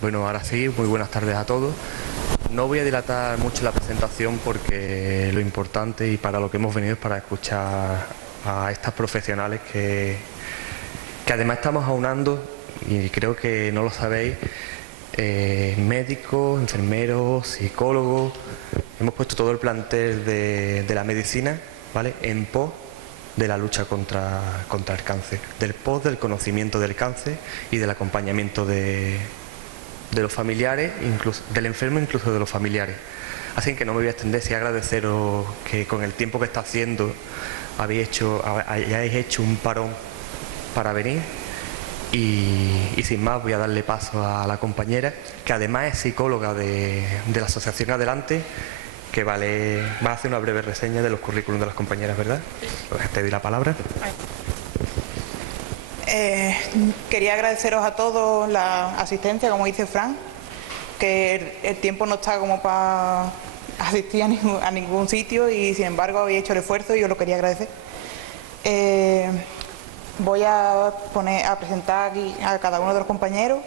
Bueno, ahora sí, muy buenas tardes a todos. No voy a dilatar mucho la presentación porque lo importante y para lo que hemos venido es para escuchar a estas profesionales que además estamos aunando, y creo que no lo sabéis, médicos, enfermeros, psicólogos. Hemos puesto todo el plantel de la medicina, ¿vale?, en pos de la lucha contra el cáncer, del pos del conocimiento del cáncer y del acompañamiento de los familiares, incluso del enfermo, incluso de los familiares. Así que no me voy a extender, sí agradeceros que con el tiempo que está haciendo hayáis hecho un parón para venir. Y sin más voy a darle paso a la compañera, que además es psicóloga de la Asociación Adelante, que va a hacer una breve reseña de los currículums de las compañeras, ¿verdad? Pues te doy la palabra. Quería agradeceros a todos la asistencia, como dice Fran, que el tiempo no está como para asistir a ningún sitio y sin embargo habéis hecho el esfuerzo y os lo quería agradecer. Voy a presentar aquí a cada uno de los compañeros.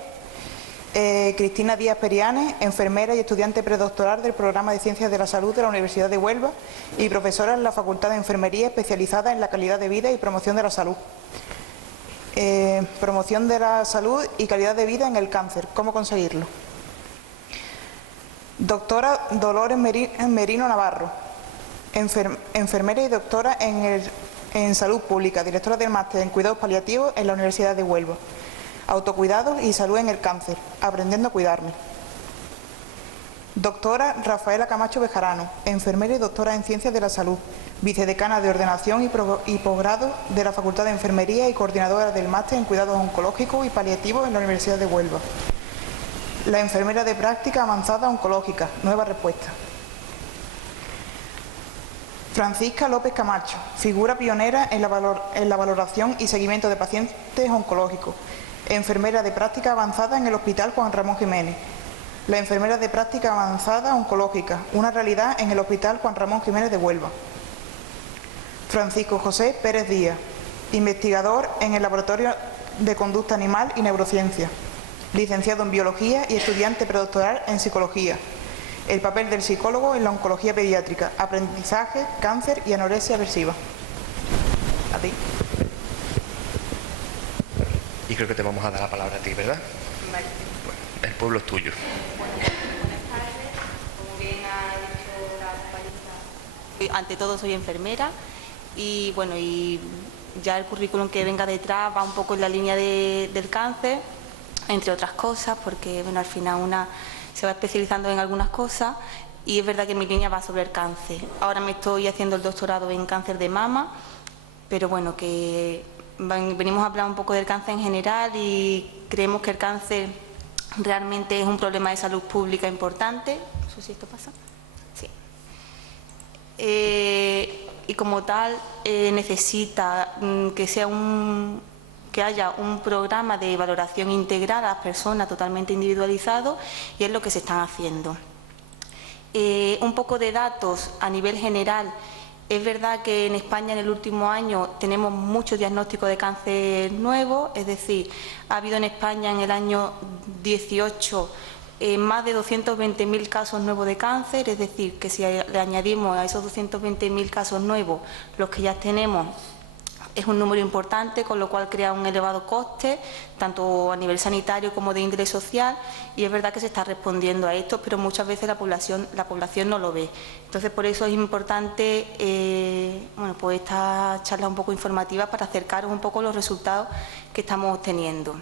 Cristina Díaz Perianes, enfermera y estudiante predoctoral del Programa de Ciencias de la Salud de la Universidad de Huelva y profesora en la Facultad de Enfermería especializada en la calidad de vida y promoción de la salud. Promoción de la salud y calidad de vida en el cáncer. ¿Cómo conseguirlo? Doctora Dolores Merino Navarro, enfermera y doctora en salud pública, directora del máster en cuidados paliativos en la Universidad de Huelva. Autocuidados y salud en el cáncer, aprendiendo a cuidarme. Doctora Rafaela Camacho Bejarano, enfermera y doctora en Ciencias de la Salud, vicedecana de Ordenación y Posgrado de la Facultad de Enfermería y coordinadora del máster en Cuidados Oncológicos y Paliativos en la Universidad de Huelva. La enfermera de práctica avanzada oncológica, Nueva Respuesta. Francisca López Camacho, figura pionera en la valoración y seguimiento de pacientes oncológicos, enfermera de práctica avanzada en el Hospital Juan Ramón Jiménez. La enfermera de práctica avanzada oncológica, una realidad en el Hospital Juan Ramón Jiménez de Huelva. Francisco José Pérez Díaz, investigador en el Laboratorio de Conducta Animal y Neurociencia, licenciado en Biología y estudiante predoctoral en Psicología. El papel del psicólogo en la oncología pediátrica, aprendizaje, cáncer y anorexia aversiva. A ti. Y creo que te vamos a dar la palabra a ti, ¿verdad? Vale. Bueno, el pueblo es tuyo. Buenas tardes. Como bien ha dicho la compañera, ante todo soy enfermera y bueno, y ya el currículum que venga detrás va un poco en la línea del cáncer, entre otras cosas, porque bueno, al final una se va especializando en algunas cosas y es verdad que mi línea va sobre el cáncer. Ahora me estoy haciendo el doctorado en cáncer de mama, pero bueno, que venimos a hablar un poco del cáncer en general y creemos que el cáncer realmente es un problema de salud pública importante. No sé si esto pasa. Sí. Y como tal necesita que haya un programa de valoración integral a las personas totalmente individualizado y es lo que se están haciendo. Un poco de datos a nivel general. Es verdad que en España en el último año tenemos muchos diagnósticos de cáncer nuevos, es decir, ha habido en España en el año 18 más de 220.000 casos nuevos de cáncer, es decir, que si le añadimos a esos 220.000 casos nuevos los que ya tenemos, es un número importante, con lo cual crea un elevado coste, tanto a nivel sanitario como de índole social, y es verdad que se está respondiendo a esto, pero muchas veces la población no lo ve. Entonces, por eso es importante bueno, pues esta charla un poco informativa para acercaros un poco los resultados que estamos obteniendo.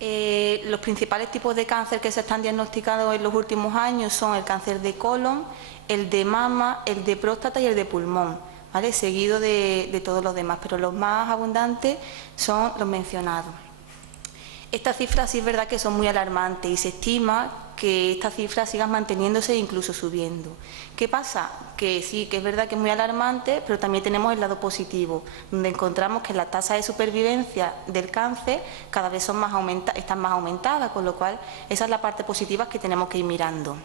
Los principales tipos de cáncer que se están diagnosticando en los últimos años son el cáncer de colon, el de mama, el de próstata y el de pulmón, ¿vale? Seguido de todos los demás, pero los más abundantes son los mencionados. Estas cifras sí es verdad que son muy alarmantes y se estima que estas cifras sigan manteniéndose e incluso subiendo. ¿Qué pasa? Que sí, que es verdad que es muy alarmante, pero también tenemos el lado positivo, donde encontramos que la tasa de supervivencia del cáncer cada vez están más aumentadas, con lo cual esa es la parte positiva que tenemos que ir mirando.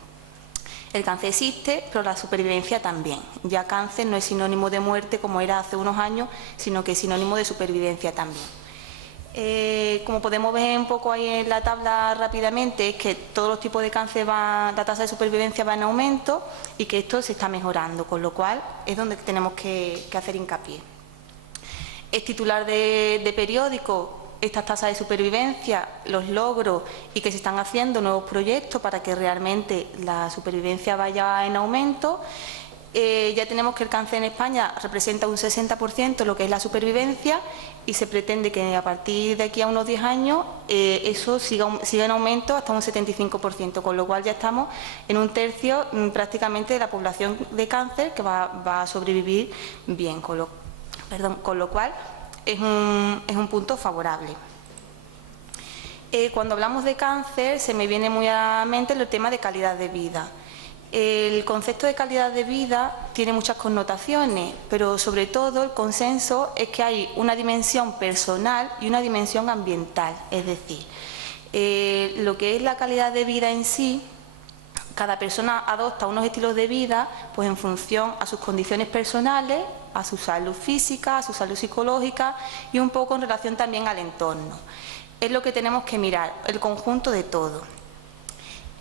El cáncer existe, pero la supervivencia también. Ya cáncer no es sinónimo de muerte como era hace unos años, sino que es sinónimo de supervivencia también. Como podemos ver un poco ahí en la tabla rápidamente, es que todos los tipos de cáncer la tasa de supervivencia va en aumento y que esto se está mejorando, con lo cual es donde tenemos que hacer hincapié. Es titular de periódico estas tasas de supervivencia, los logros y que se están haciendo nuevos proyectos para que realmente la supervivencia vaya en aumento. Ya tenemos que el cáncer en España representa un 60% lo que es la supervivencia y se pretende que a partir de aquí a unos 10 años eso siga en aumento hasta un 75%, con lo cual ya estamos en un tercio prácticamente de la población de cáncer que va a sobrevivir bien, con lo cual es un punto favorable. Cuando hablamos de cáncer se me viene muy a la mente el tema de calidad de vida. El concepto de calidad de vida tiene muchas connotaciones, pero sobre todo el consenso es que hay una dimensión personal y una dimensión ambiental. Es decir, lo que es la calidad de vida en sí, cada persona adopta unos estilos de vida pues en función a sus condiciones personales, a su salud física, a su salud psicológica y un poco en relación también al entorno. Es lo que tenemos que mirar, el conjunto de todo.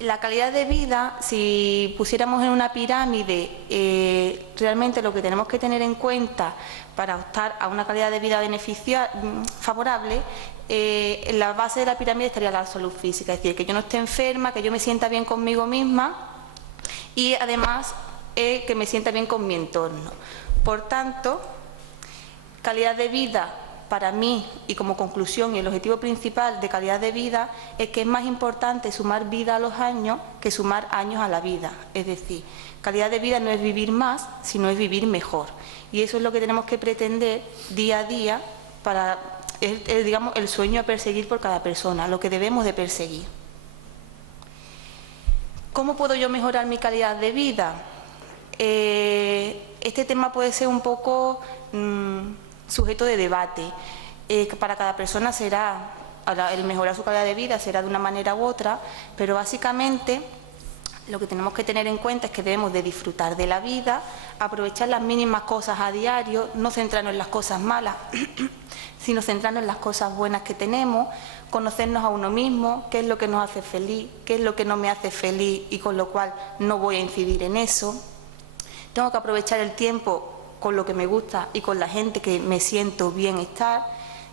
La calidad de vida, si pusiéramos en una pirámide, realmente lo que tenemos que tener en cuenta para optar a una calidad de vida favorable, en la base de la pirámide estaría la salud física, es decir, que yo no esté enferma, que yo me sienta bien conmigo misma y además que me sienta bien con mi entorno. Por tanto, calidad de vida para mí y como conclusión y el objetivo principal de calidad de vida es que es más importante sumar vida a los años que sumar años a la vida. Es decir, calidad de vida no es vivir más, sino es vivir mejor. Y eso es lo que tenemos que pretender día a día para, digamos, el sueño a perseguir por cada persona, lo que debemos de perseguir. ¿Cómo puedo yo mejorar mi calidad de vida? Este tema puede ser un poco sujeto de debate. Para cada persona será, el mejorar su calidad de vida será de una manera u otra, pero básicamente lo que tenemos que tener en cuenta es que debemos de disfrutar de la vida, aprovechar las mínimas cosas a diario, no centrarnos en las cosas malas, sino centrarnos en las cosas buenas que tenemos, conocernos a uno mismo, qué es lo que nos hace feliz, qué es lo que no me hace feliz y con lo cual no voy a incidir en eso. Tengo que aprovechar el tiempo con lo que me gusta y con la gente que me siento bien estar.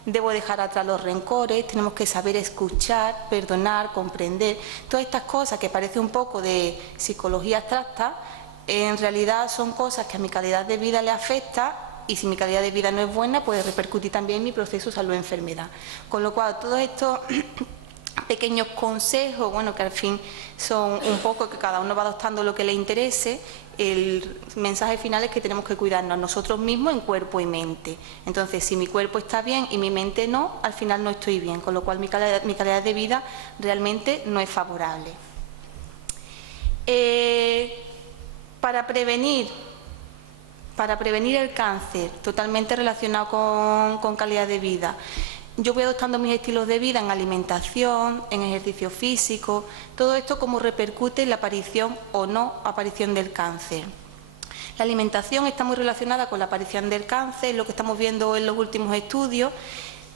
Debo dejar atrás los rencores, tenemos que saber escuchar, perdonar, comprender. Todas estas cosas que parece un poco de psicología abstracta, en realidad son cosas que a mi calidad de vida le afecta y si mi calidad de vida no es buena, puede repercutir también en mi proceso salud-enfermedad. Con lo cual, todos estos pequeños consejos, bueno, que al fin son un poco que cada uno va adoptando lo que le interese. El mensaje final es que tenemos que cuidarnos a nosotros mismos en cuerpo y mente. Entonces, si mi cuerpo está bien y mi mente no, al final no estoy bien, con lo cual mi calidad de vida realmente no es favorable. Para prevenir el cáncer, totalmente relacionado con calidad de vida, yo voy adoptando mis estilos de vida en alimentación, en ejercicio físico, todo esto como repercute en la aparición o no aparición del cáncer. La alimentación está muy relacionada con la aparición del cáncer, lo que estamos viendo en los últimos estudios,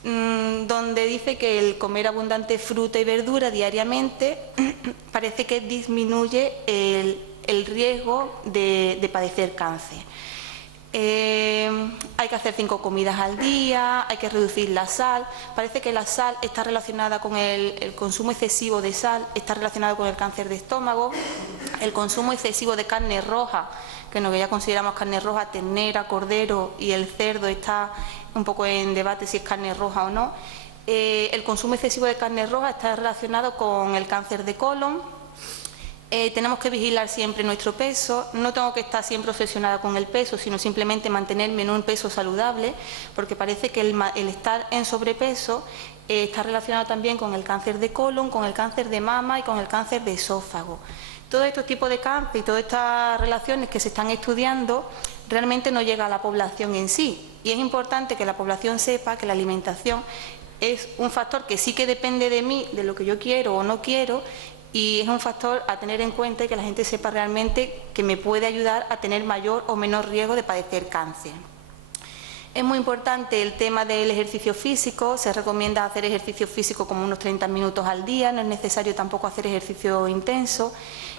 donde dice que el comer abundante fruta y verdura diariamente parece que disminuye el riesgo de padecer cáncer. Hay que hacer 5 comidas al día, hay que reducir la sal. Parece que la sal está relacionada con el consumo excesivo de sal, está relacionado con el cáncer de estómago, el consumo excesivo de carne roja, que no que ya consideramos carne roja, ternera, cordero y el cerdo está un poco en debate si es carne roja o no. El consumo excesivo de carne roja está relacionado con el cáncer de colon. Tenemos que vigilar siempre nuestro peso, no tengo que estar siempre obsesionada con el peso, sino simplemente mantenerme en un peso saludable, porque parece que el estar en sobrepeso está relacionado también con el cáncer de colon, con el cáncer de mama y con el cáncer de esófago. Todos estos tipos de cáncer y todas estas relaciones que se están estudiando realmente no llega a la población en sí, y es importante que la población sepa que la alimentación es un factor que sí que depende de mí, de lo que yo quiero o no quiero, y es un factor a tener en cuenta y que la gente sepa realmente que me puede ayudar a tener mayor o menor riesgo de padecer cáncer. Es muy importante el tema del ejercicio físico, se recomienda hacer ejercicio físico como unos 30 minutos al día, no es necesario tampoco hacer ejercicio intenso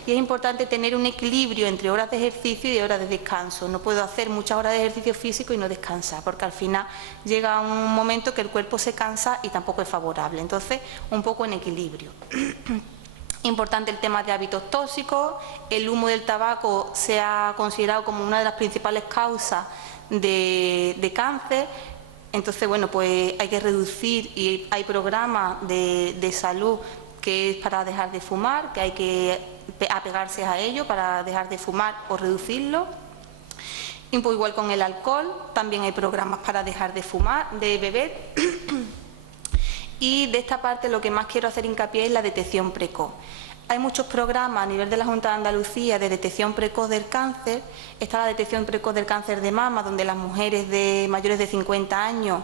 y es importante tener un equilibrio entre horas de ejercicio y horas de descanso. No puedo hacer muchas horas de ejercicio físico y no descansar, porque al final llega un momento que el cuerpo se cansa y tampoco es favorable, entonces un poco en equilibrio. Importante el tema de hábitos tóxicos, el humo del tabaco se ha considerado como una de las principales causas de cáncer, entonces bueno, pues hay que reducir y hay programas de salud que es para dejar de fumar, que hay que apegarse a ello para dejar de fumar o reducirlo. Y pues igual con el alcohol, también hay programas para dejar de fumar, de beber. Y de esta parte lo que más quiero hacer hincapié es la detección precoz. Hay muchos programas a nivel de la Junta de Andalucía de detección precoz del cáncer. Está la detección precoz del cáncer de mama, donde las mujeres mayores de 50 años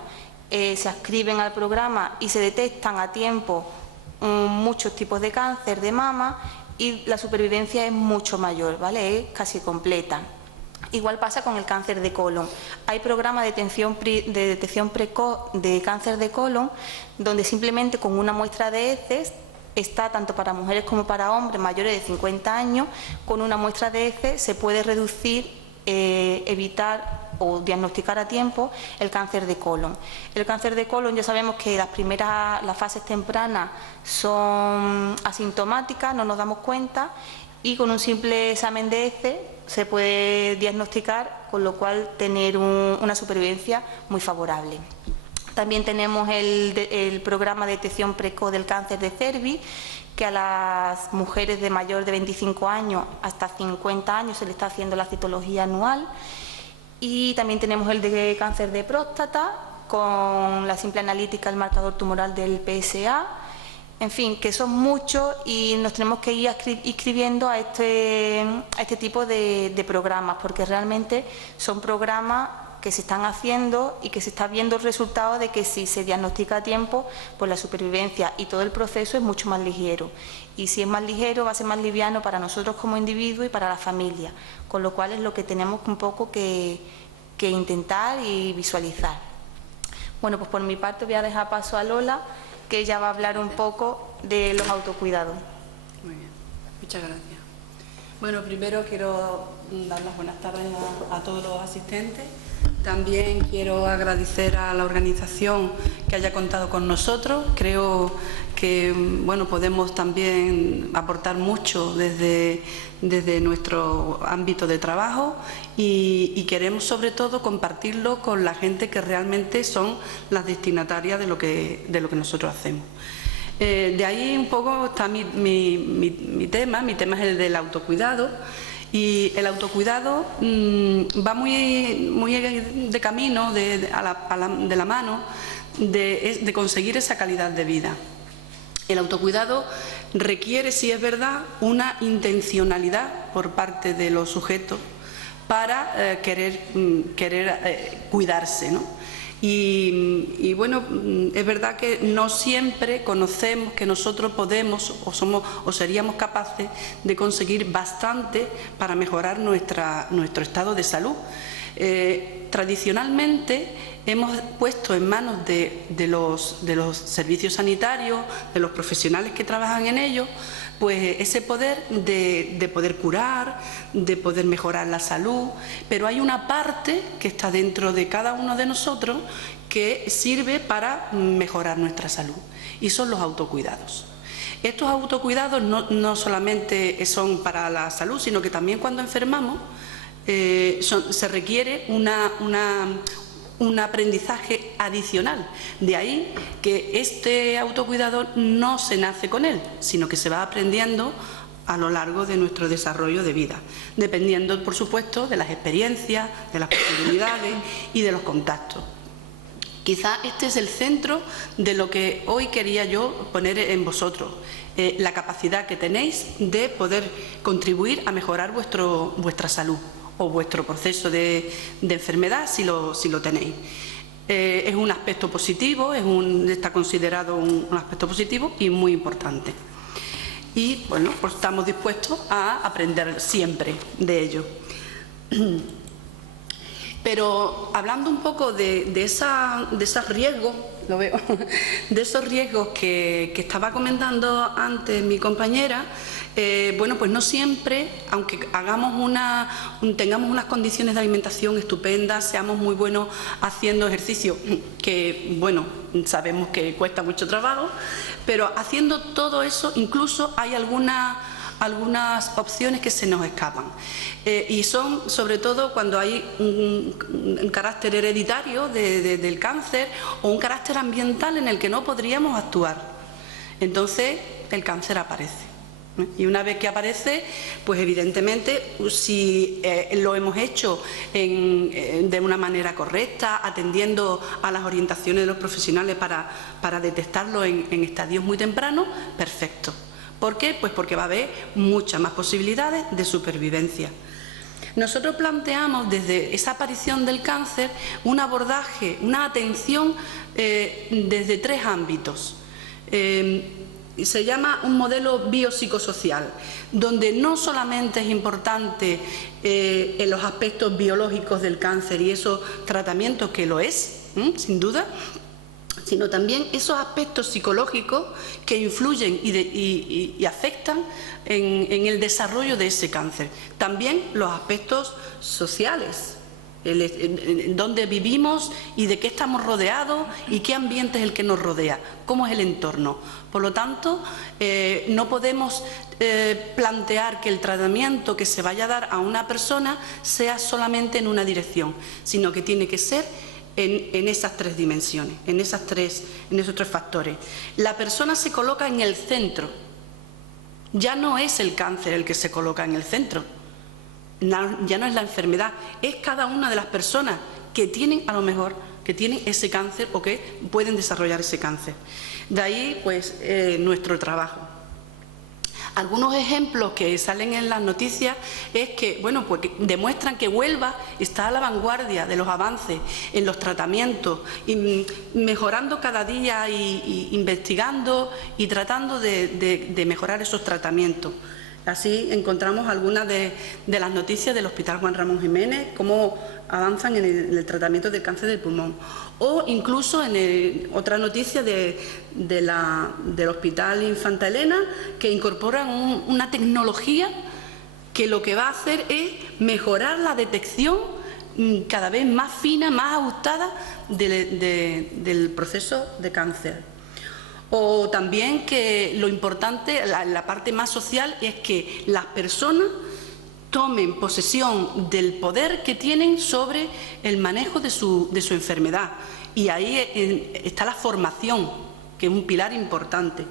se adscriben al programa y se detectan a tiempo muchos tipos de cáncer de mama y la supervivencia es mucho mayor, ¿vale? Es casi completa. Igual pasa con el cáncer de colon. Hay programas de detección precoz de cáncer de colon donde simplemente con una muestra de heces está tanto para mujeres como para hombres mayores de 50 años, con una muestra de heces se puede reducir, evitar o diagnosticar a tiempo el cáncer de colon. El cáncer de colon ya sabemos que las fases tempranas son asintomáticas, no nos damos cuenta y con un simple examen de heces se puede diagnosticar, con lo cual tener una supervivencia muy favorable. También tenemos el programa de detección precoz del cáncer de cervix, que a las mujeres de mayor de 25 años hasta 50 años se le está haciendo la citología anual. Y también tenemos el de cáncer de próstata, con la simple analítica, el marcador tumoral del PSA. En fin, que son muchos y nos tenemos que ir inscribiendo a este tipo de programas, porque realmente son programas que se están haciendo y que se está viendo el resultado de que si se diagnostica a tiempo, pues la supervivencia y todo el proceso es mucho más ligero. Y si es más ligero, va a ser más liviano para nosotros como individuos y para la familia, con lo cual es lo que tenemos un poco que intentar y visualizar. Bueno, pues por mi parte voy a dejar paso a Lola, que ella va a hablar un poco de los autocuidados. Muy bien, muchas gracias. Bueno, primero quiero dar las buenas tardes a todos los asistentes. También quiero agradecer a la organización que haya contado con nosotros. Creo que bueno, podemos también aportar mucho desde nuestro ámbito de trabajo y queremos sobre todo compartirlo con la gente que realmente son las destinatarias de lo que nosotros hacemos. De ahí un poco está mi tema. Mi tema es el del autocuidado. Y el autocuidado va muy de camino, de la mano, de conseguir esa calidad de vida. El autocuidado requiere, sí es verdad, una intencionalidad por parte de los sujetos para querer cuidarse, ¿no? Y bueno, es verdad que no siempre conocemos que nosotros podemos o seríamos capaces de conseguir bastante para mejorar nuestro estado de salud. Tradicionalmente hemos puesto en manos de los servicios sanitarios, de los profesionales que trabajan en ello, pues ese poder de poder curar, de poder mejorar la salud, pero hay una parte que está dentro de cada uno de nosotros que sirve para mejorar nuestra salud y son los autocuidados. Estos autocuidados no solamente son para la salud, sino que también cuando enfermamos se requiere un aprendizaje adicional. De ahí que este autocuidado no se nace con él, sino que se va aprendiendo a lo largo de nuestro desarrollo de vida, dependiendo, por supuesto, de las experiencias, de las posibilidades y de los contactos. Quizá este es el centro de lo que hoy quería yo poner en vosotros, la capacidad que tenéis de poder contribuir a mejorar vuestra salud o vuestro proceso de enfermedad si lo tenéis. Es un aspecto positivo, está considerado un aspecto positivo y muy importante. Y bueno, pues estamos dispuestos a aprender siempre de ello. Pero hablando un poco de esos riesgos, lo veo, de esos riesgos que estaba comentando antes mi compañera, bueno, pues no siempre, aunque tengamos unas condiciones de alimentación estupendas, seamos muy buenos haciendo ejercicio, que bueno, sabemos que cuesta mucho trabajo, pero haciendo todo eso incluso hay algunas opciones que se nos escapan, y son sobre todo cuando hay un carácter hereditario del cáncer o un carácter ambiental en el que no podríamos actuar. Entonces el cáncer aparece. Y una vez que aparece, pues evidentemente si lo hemos hecho de una manera correcta, atendiendo a las orientaciones de los profesionales para detectarlo en estadios muy tempranos, perfecto. ¿Por qué? Pues porque va a haber muchas más posibilidades de supervivencia. Nosotros planteamos desde esa aparición del cáncer un abordaje, una atención desde 3 ámbitos. Se llama un modelo biopsicosocial, donde no solamente es importante en los aspectos biológicos del cáncer y esos tratamientos que lo es, sin duda, sino también esos aspectos psicológicos que influyen y afectan en el desarrollo de ese cáncer. También los aspectos sociales, dónde vivimos y de qué estamos rodeados y qué ambiente es el que nos rodea, cómo es el entorno. Por lo tanto, no podemos plantear que el tratamiento que se vaya a dar a una persona sea solamente en una dirección, sino que tiene que ser en esas 3 dimensiones, en esos 3 factores. La persona se coloca en el centro. Ya no es el cáncer el que se coloca en el centro. Ya no es la enfermedad, es cada una de las personas que tienen, a lo mejor, que tienen ese cáncer o que pueden desarrollar ese cáncer. De ahí, pues, nuestro trabajo. Algunos ejemplos que salen en las noticias es que, bueno, pues que demuestran que Huelva está a la vanguardia de los avances en los tratamientos, y mejorando cada día y investigando y tratando de mejorar esos tratamientos. Así encontramos algunas de las noticias del Hospital Juan Ramón Jiménez, cómo avanzan en el tratamiento del cáncer del pulmón. O incluso en otra noticia del Hospital Infanta Elena, que incorporan una tecnología que lo que va a hacer es mejorar la detección cada vez más fina, más ajustada del proceso de cáncer. O también que lo importante, la parte más social, es que las personas tomen posesión del poder que tienen sobre el manejo de su enfermedad. Y ahí está la formación, que es un pilar importante.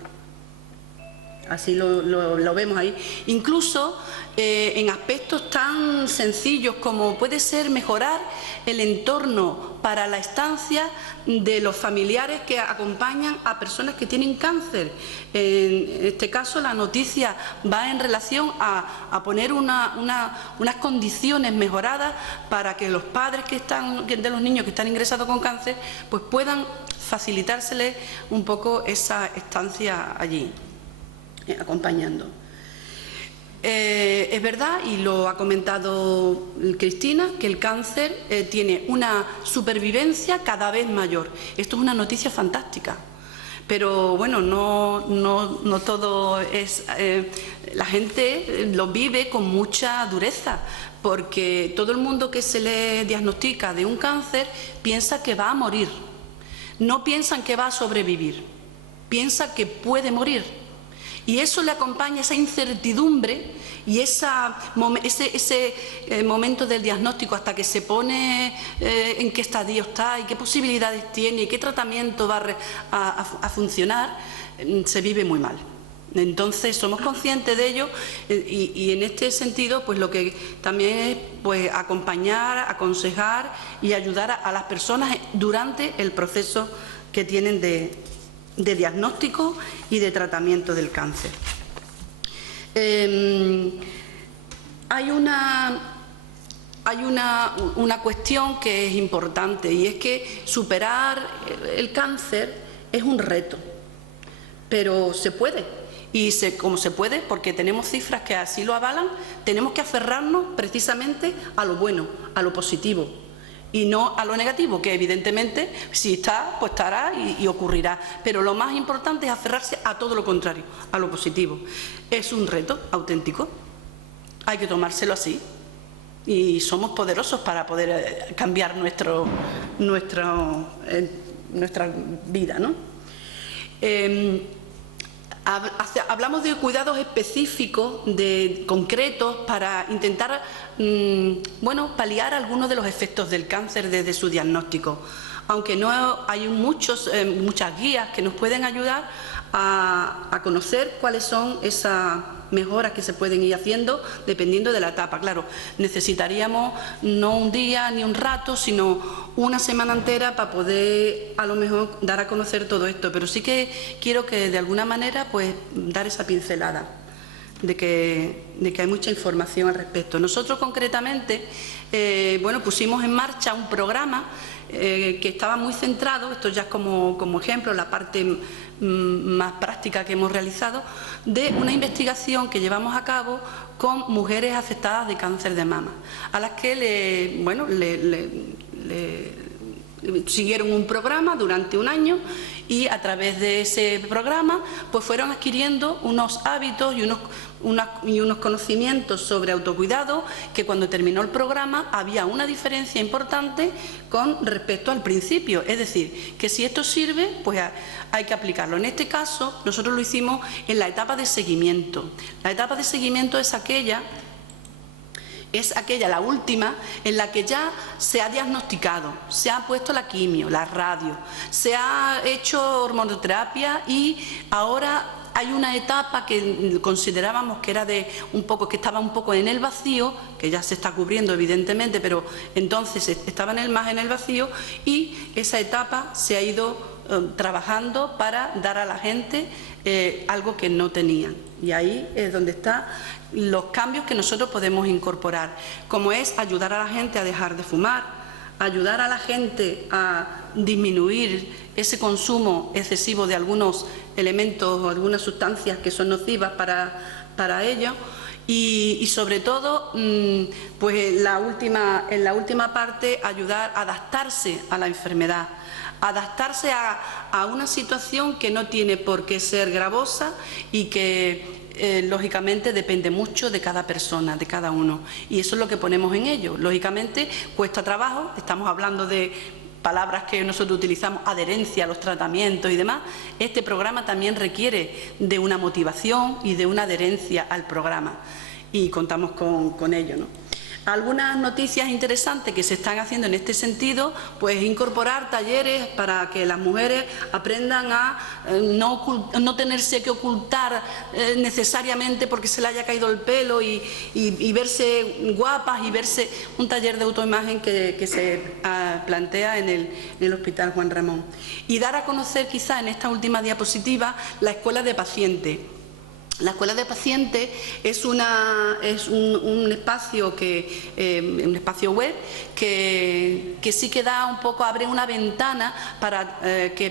Así lo vemos ahí. Incluso en aspectos tan sencillos como puede ser mejorar el entorno para la estancia de los familiares que acompañan a personas que tienen cáncer. En este caso, la noticia va en relación a poner unas condiciones mejoradas para que los padres de los niños que están ingresados con cáncer, pues puedan facilitárseles un poco esa estancia allí, acompañando. Es verdad, y lo ha comentado Cristina, que el cáncer tiene una supervivencia cada vez mayor. Esto es una noticia fantástica, pero bueno, no todo es... la gente lo vive con mucha dureza, porque todo el mundo que se le diagnostica de un cáncer piensa que va a morir. No piensan que va a sobrevivir, piensa que puede morir. Y eso le acompaña, esa incertidumbre y ese momento del diagnóstico hasta que se pone en qué estadio está y qué posibilidades tiene y qué tratamiento va a funcionar, se vive muy mal. Entonces somos conscientes de ello y en este sentido pues lo que también es pues acompañar, aconsejar y ayudar a las personas durante el proceso que tienen de diagnóstico y de tratamiento del cáncer. Hay una cuestión que es importante, y es que superar el cáncer es un reto, pero se puede. Y como se puede, porque tenemos cifras que así lo avalan, tenemos que aferrarnos precisamente a lo bueno, a lo positivo. y no a lo negativo, que evidentemente si está, pues estará y ocurrirá. Pero lo más importante es aferrarse a todo lo contrario, a lo positivo. Es un reto auténtico, hay que tomárselo así. Y somos poderosos para poder cambiar nuestra vida, ¿no? Hablamos de cuidados específicos, concretos, para intentar paliar algunos de los efectos del cáncer desde su diagnóstico. Aunque no hay muchas guías que nos pueden ayudar a conocer cuáles son esas mejoras que se pueden ir haciendo dependiendo de la etapa. Claro, necesitaríamos no un día ni un rato, sino una semana entera para poder a lo mejor dar a conocer todo esto, pero sí que quiero que de alguna manera pues dar esa pincelada de que hay mucha información al respecto. Nosotros concretamente pusimos en marcha un programa que estaba muy centrado, esto ya es como ejemplo, la parte más práctica que hemos realizado, de una investigación que llevamos a cabo con mujeres afectadas de cáncer de mama, a las que le siguieron un programa durante un año, y a través de ese programa pues fueron adquiriendo unos hábitos y unos conocimientos sobre autocuidado, que cuando terminó el programa había una diferencia importante con respecto al principio. Es decir, que si esto sirve, pues hay que aplicarlo. En este caso nosotros lo hicimos en la etapa de seguimiento. La etapa de seguimiento es aquella, la última, en la que ya se ha diagnosticado, se ha puesto la quimio, la radio, se ha hecho hormonoterapia, y ahora hay una etapa que considerábamos que era que estaba un poco en el vacío, que ya se está cubriendo evidentemente, pero entonces estaba más en el vacío, y esa etapa se ha ido trabajando para dar a la gente algo que no tenían. Y ahí es donde están los cambios que nosotros podemos incorporar, como es ayudar a la gente a dejar de fumar, ayudar a la gente a disminuir ese consumo excesivo de algunos elementos o algunas sustancias que son nocivas para ellos, y sobre todo pues en la última parte ayudar a adaptarse a la enfermedad, adaptarse a una situación que no tiene por qué ser gravosa y que lógicamente depende mucho de cada persona, de cada uno, y eso es lo que ponemos en ello. Lógicamente cuesta trabajo, estamos hablando de palabras que nosotros utilizamos, adherencia a los tratamientos y demás. Este programa también requiere de una motivación y de una adherencia al programa, y contamos con ello, ¿no? Algunas noticias interesantes que se están haciendo en este sentido, pues incorporar talleres para que las mujeres aprendan a no tenerse que ocultar necesariamente porque se le haya caído el pelo, y verse guapas, y verse un taller de autoimagen que se plantea en el Hospital Juan Ramón. Y dar a conocer quizá en esta última diapositiva la escuela de pacientes. La escuela de pacientes es un espacio un espacio web que sí que da un poco, abre una ventana para que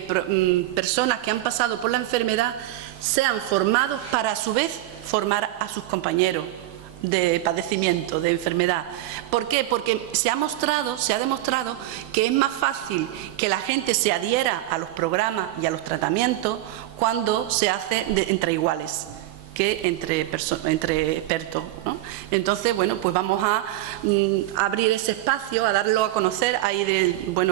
personas que han pasado por la enfermedad sean formados para a su vez formar a sus compañeros de padecimiento, de enfermedad. ¿Por qué? Porque se ha demostrado que es más fácil que la gente se adhiera a los programas y a los tratamientos cuando se hace entre iguales que entre expertos, ¿no? Entonces, pues vamos a abrir ese espacio, a darlo a conocer. Ahí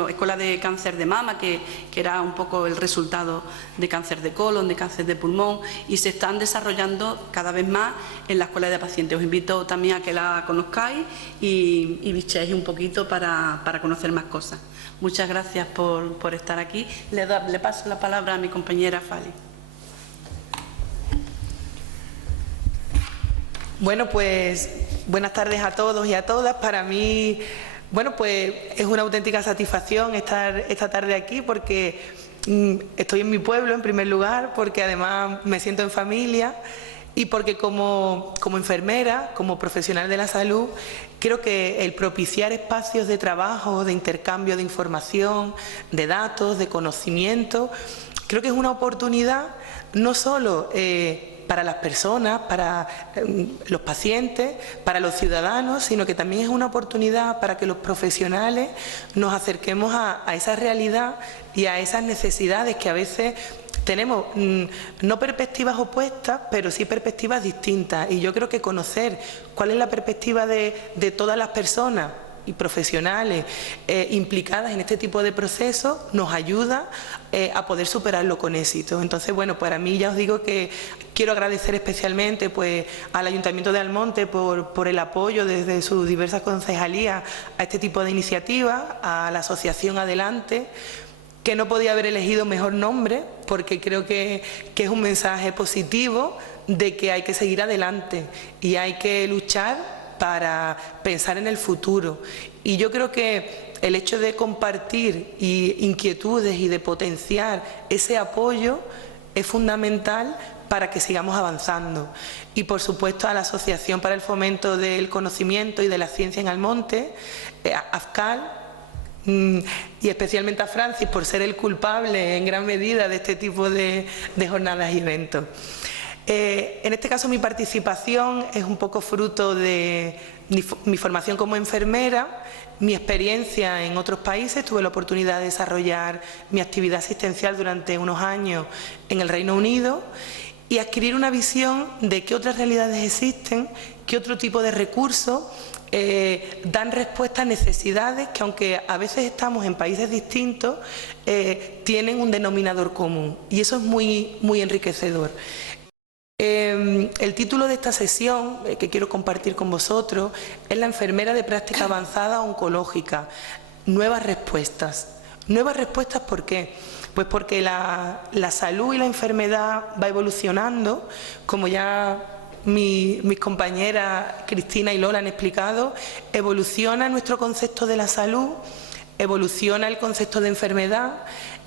Escuela de Cáncer de Mama, que era un poco el resultado de cáncer de colon, de cáncer de pulmón, y se están desarrollando cada vez más en la Escuela de Pacientes. Os invito también a que la conozcáis y bichéis un poquito para conocer más cosas. Muchas gracias por estar aquí. Le paso la palabra a mi compañera Fali. Bueno, pues buenas tardes a todos y a todas. Para mí, pues es una auténtica satisfacción estar esta tarde aquí, porque estoy en mi pueblo en primer lugar, porque además me siento en familia, y porque como enfermera, como profesional de la salud, creo que el propiciar espacios de trabajo, de intercambio de información, de datos, de conocimiento, creo que es una oportunidad no solo para las personas, para los pacientes, para los ciudadanos, sino que también es una oportunidad para que los profesionales nos acerquemos a esa realidad y a esas necesidades que a veces tenemos no perspectivas opuestas, pero sí perspectivas distintas. Y yo creo que conocer cuál es la perspectiva de todas las personas y profesionales implicadas en este tipo de procesos nos ayuda a poder superarlo con éxito. Entonces, bueno, para mí ya os digo que quiero agradecer especialmente pues al Ayuntamiento de Almonte por el apoyo desde sus diversas concejalías a este tipo de iniciativas, a la Asociación Adelante, que no podía haber elegido mejor nombre, porque creo que es un mensaje positivo de que hay que seguir adelante y hay que luchar para pensar en el futuro. Y yo creo que el hecho de compartir inquietudes y de potenciar ese apoyo es fundamental para que sigamos avanzando. Y por supuesto a la Asociación para el Fomento del Conocimiento y de la Ciencia en Almonte, AFCAL, y especialmente a Francis por ser el culpable en gran medida de este tipo de jornadas y eventos. En este caso mi participación es un poco fruto de mi formación como enfermera, mi experiencia en otros países. Tuve la oportunidad de desarrollar mi actividad asistencial durante unos años en el Reino Unido y adquirir una visión de qué otras realidades existen, qué otro tipo de recursos dan respuesta a necesidades que, aunque a veces estamos en países distintos, tienen un denominador común, y eso es muy enriquecedor. El título de esta sesión que quiero compartir con vosotros es La enfermera de práctica avanzada oncológica, nuevas respuestas. Nuevas respuestas, ¿por qué? Pues porque la salud y la enfermedad va evolucionando, como ya mis compañeras Cristina y Lola han explicado. Evoluciona nuestro concepto de la salud, evoluciona el concepto de enfermedad,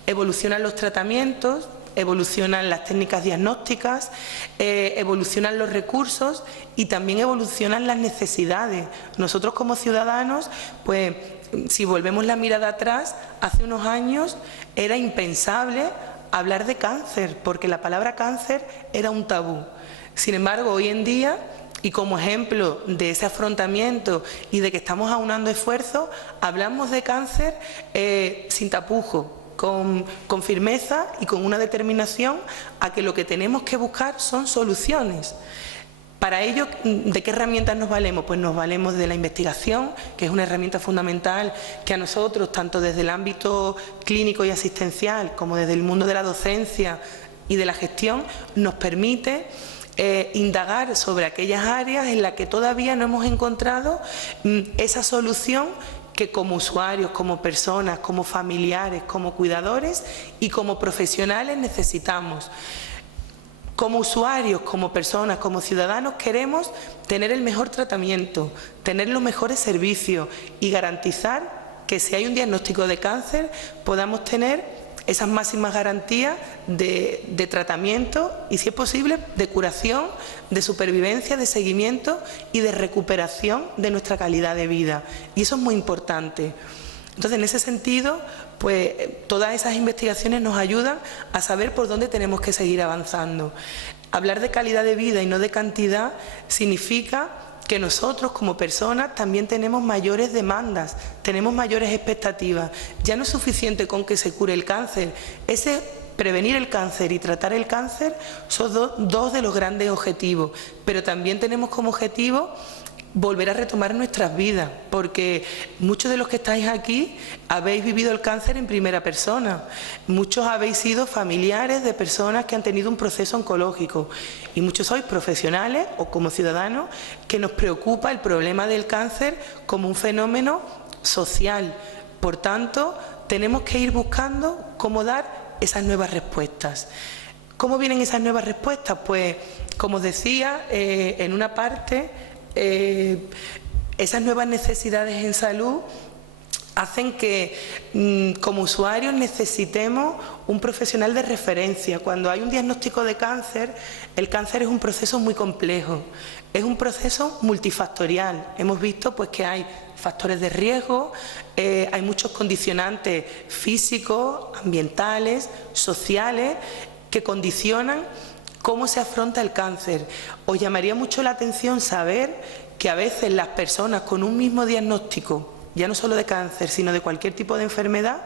evolucionan los tratamientos, evolucionan las técnicas diagnósticas, evolucionan los recursos y también evolucionan las necesidades. Nosotros como ciudadanos, pues si volvemos la mirada atrás, hace unos años era impensable hablar de cáncer, porque la palabra cáncer era un tabú. Sin embargo, hoy en día, y como ejemplo de ese afrontamiento y de que estamos aunando esfuerzos, hablamos de cáncer sin tapujos, con firmeza y con una determinación a que lo que tenemos que buscar son soluciones. Para ello, ¿de qué herramientas nos valemos? Pues nos valemos de la investigación, que es una herramienta fundamental que a nosotros, tanto desde el ámbito clínico y asistencial como desde el mundo de la docencia y de la gestión, nos permite indagar sobre aquellas áreas en las que todavía no hemos encontrado esa solución que como usuarios, como personas, como familiares, como cuidadores y como profesionales necesitamos. Como usuarios, como personas, como ciudadanos, queremos tener el mejor tratamiento, tener los mejores servicios y garantizar que si hay un diagnóstico de cáncer podamos tener esas máximas garantías de tratamiento y, si es posible, de curación, de supervivencia, de seguimiento y de recuperación de nuestra calidad de vida. Y eso es muy importante. Entonces, en ese sentido, pues todas esas investigaciones nos ayudan a saber por dónde tenemos que seguir avanzando. Hablar de calidad de vida y no de cantidad significa que nosotros como personas también tenemos mayores demandas, tenemos mayores expectativas. Ya no es suficiente con que se cure el cáncer, prevenir el cáncer y tratar el cáncer son dos de los grandes objetivos, pero también tenemos como objetivo volver a retomar nuestras vidas, porque muchos de los que estáis aquí habéis vivido el cáncer en primera persona, muchos habéis sido familiares de personas que han tenido un proceso oncológico y muchos sois profesionales o como ciudadanos que nos preocupa el problema del cáncer como un fenómeno social. Por tanto, tenemos que ir buscando cómo dar esas nuevas respuestas. ¿Cómo vienen esas nuevas respuestas? Pues, como os decía, en una parte, esas nuevas necesidades en salud hacen que como usuarios necesitemos un profesional de referencia. Cuando hay un diagnóstico de cáncer, el cáncer es un proceso muy complejo, es un proceso multifactorial. Hemos visto pues que hay factores de riesgo, hay muchos condicionantes físicos, ambientales, sociales, que condicionan ¿Cómo se afronta el cáncer? Os llamaría mucho la atención saber que a veces las personas con un mismo diagnóstico, ya no solo de cáncer, sino de cualquier tipo de enfermedad,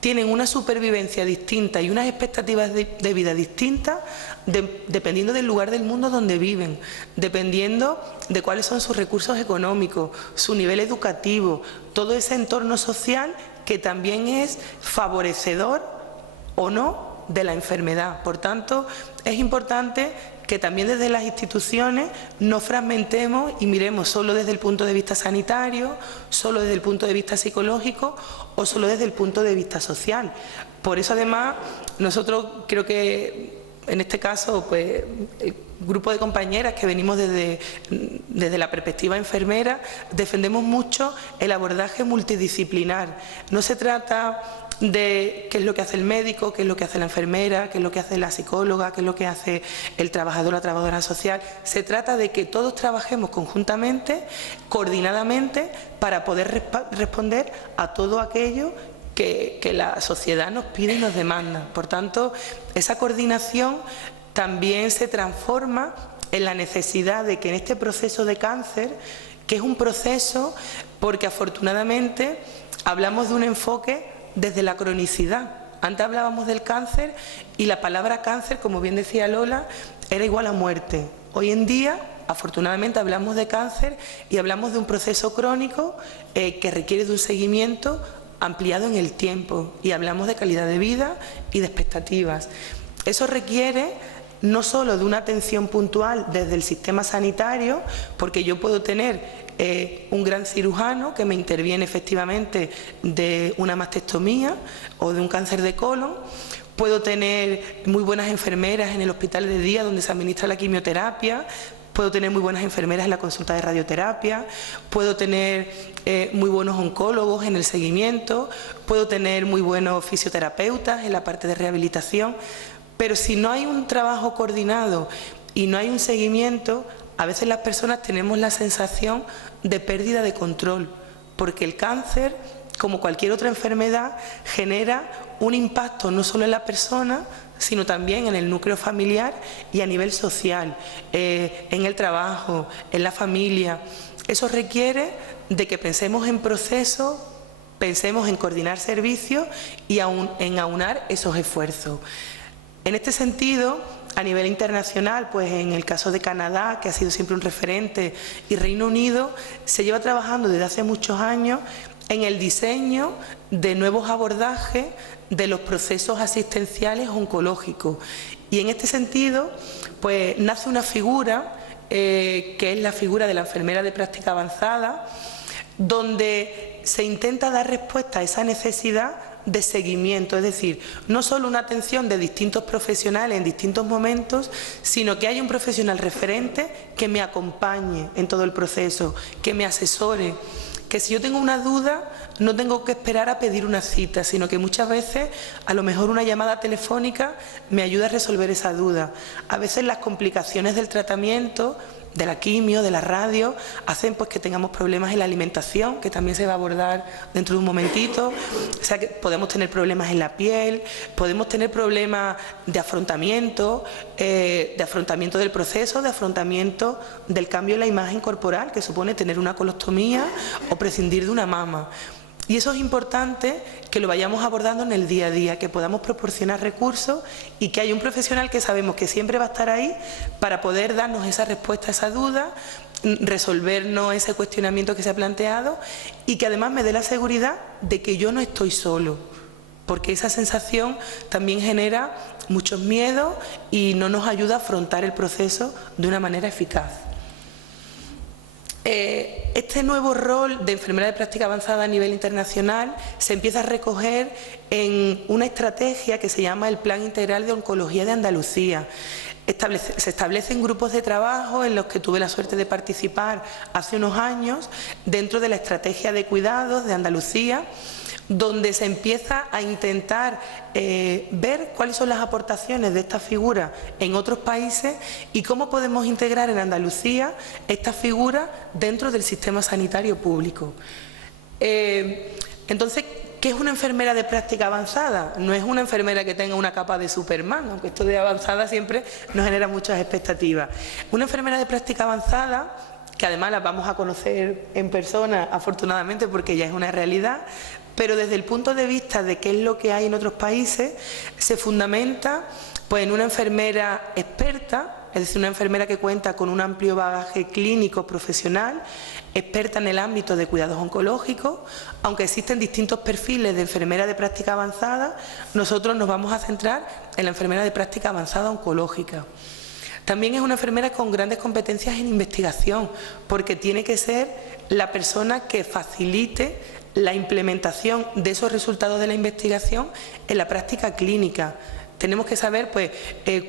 tienen una supervivencia distinta y unas expectativas de vida distintas dependiendo del lugar del mundo donde viven, dependiendo de cuáles son sus recursos económicos, su nivel educativo, todo ese entorno social que también es favorecedor o no de la enfermedad. Por tanto, es importante que también desde las instituciones no fragmentemos y miremos solo desde el punto de vista sanitario, solo desde el punto de vista psicológico o solo desde el punto de vista social. Por eso, además, nosotros creo que en este caso, pues, el grupo de compañeras que venimos desde la perspectiva enfermera, defendemos mucho el abordaje multidisciplinar. No se trata de qué es lo que hace el médico, qué es lo que hace la enfermera, qué es lo que hace la psicóloga, qué es lo que hace el trabajador o la trabajadora social. Se trata de que todos trabajemos conjuntamente, coordinadamente, para poder responder a todo aquello que la sociedad nos pide y nos demanda. Por tanto, esa coordinación también se transforma en la necesidad de que en este proceso de cáncer, que es un proceso porque afortunadamente hablamos de un enfoque desde la cronicidad. Antes hablábamos del cáncer y la palabra cáncer, como bien decía Lola, era igual a muerte. Hoy en día, afortunadamente, hablamos de cáncer y hablamos de un proceso crónico que requiere de un seguimiento ampliado en el tiempo, y hablamos de calidad de vida y de expectativas. Eso requiere no solo de una atención puntual desde el sistema sanitario, porque yo puedo tener un gran cirujano que me interviene efectivamente de una mastectomía o de un cáncer de colon. Puedo tener muy buenas enfermeras en el hospital de día donde se administra la quimioterapia. Puedo tener muy buenas enfermeras en la consulta de radioterapia. Puedo tener muy buenos oncólogos en el seguimiento. Puedo tener muy buenos fisioterapeutas en la parte de rehabilitación. Pero si no hay un trabajo coordinado y no hay un seguimiento, a veces las personas tenemos la sensación de pérdida de control, porque el cáncer, como cualquier otra enfermedad, genera un impacto no solo en la persona, sino también en el núcleo familiar y a nivel social, en el trabajo, en la familia. Eso requiere de que pensemos en procesos, pensemos en coordinar servicios y en aunar esos esfuerzos. En este sentido, a nivel internacional, pues en el caso de Canadá, que ha sido siempre un referente, y Reino Unido, se lleva trabajando desde hace muchos años en el diseño de nuevos abordajes de los procesos asistenciales oncológicos. Y en este sentido, pues nace una figura, que es la figura de la enfermera de práctica avanzada, donde se intenta dar respuesta a esa necesidad de seguimiento, es decir, no solo una atención de distintos profesionales en distintos momentos, sino que haya un profesional referente que me acompañe en todo el proceso, que me asesore, que si yo tengo una duda no tengo que esperar a pedir una cita, sino que muchas veces a lo mejor una llamada telefónica me ayuda a resolver esa duda. A veces las complicaciones del tratamiento, de la quimio, de la radio, hacen pues que tengamos problemas en la alimentación, que también se va a abordar dentro de un momentito. O sea que podemos tener problemas en la piel, podemos tener problemas de afrontamiento del proceso, de afrontamiento del cambio en la imagen corporal, que supone tener una colostomía o prescindir de una mama. Y eso es importante que lo vayamos abordando en el día a día, que podamos proporcionar recursos y que haya un profesional que sabemos que siempre va a estar ahí para poder darnos esa respuesta a esa duda, resolvernos ese cuestionamiento que se ha planteado y que además me dé la seguridad de que yo no estoy solo, porque esa sensación también genera muchos miedos y no nos ayuda a afrontar el proceso de una manera eficaz. Este nuevo rol de enfermera de práctica avanzada a nivel internacional se empieza a recoger en una estrategia que se llama el Plan Integral de Oncología de Andalucía. Se establecen grupos de trabajo en los que tuve la suerte de participar hace unos años dentro de la estrategia de cuidados de Andalucía, donde se empieza a intentar ver cuáles son las aportaciones de esta figura en otros países y cómo podemos integrar en Andalucía esta figura dentro del sistema sanitario público. Entonces, ¿qué es una enfermera de práctica avanzada? No es una enfermera que tenga una capa de Superman, aunque esto de avanzada siempre nos genera muchas expectativas. Una enfermera de práctica avanzada, que además la vamos a conocer en persona, afortunadamente, porque ya es una realidad, pero desde el punto de vista de qué es lo que hay en otros países, se fundamenta pues en una enfermera experta, es decir, una enfermera que cuenta con un amplio bagaje clínico profesional, experta en el ámbito de cuidados oncológicos. Aunque existen distintos perfiles de enfermera de práctica avanzada, nosotros nos vamos a centrar en la enfermera de práctica avanzada oncológica. También es una enfermera con grandes competencias en investigación, porque tiene que ser la persona que facilite la implementación de esos resultados de la investigación en la práctica clínica. Tenemos que saber pues,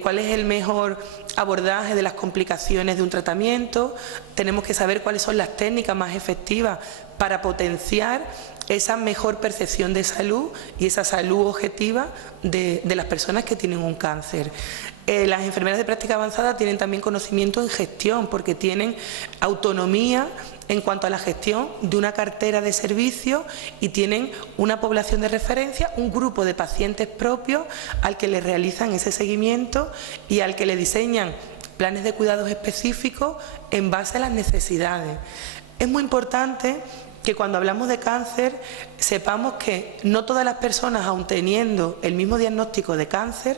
cuál es el mejor abordaje de las complicaciones de un tratamiento, tenemos que saber cuáles son las técnicas más efectivas para potenciar esa mejor percepción de salud y esa salud objetiva de las personas que tienen un cáncer. Las enfermeras de práctica avanzada tienen también conocimiento en gestión, porque tienen autonomía en cuanto a la gestión de una cartera de servicios y tienen una población de referencia, un grupo de pacientes propios al que le realizan ese seguimiento y al que le diseñan planes de cuidados específicos en base a las necesidades. Es muy importante que cuando hablamos de cáncer sepamos que no todas las personas, aun teniendo el mismo diagnóstico de cáncer,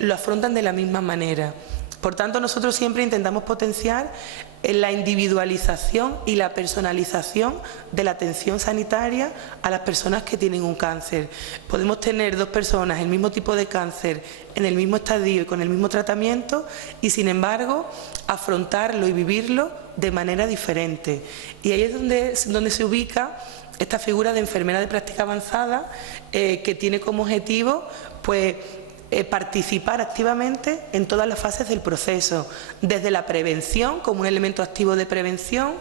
lo afrontan de la misma manera. Por tanto, nosotros siempre intentamos potenciar la individualización y la personalización de la atención sanitaria a las personas que tienen un cáncer. Podemos tener dos personas, el mismo tipo de cáncer, en el mismo estadio y con el mismo tratamiento, y sin embargo afrontarlo y vivirlo de manera diferente. Y ahí es donde se ubica esta figura de enfermera de práctica avanzada, que tiene como objetivo pues participar activamente en todas las fases del proceso, desde la prevención como un elemento activo de prevención,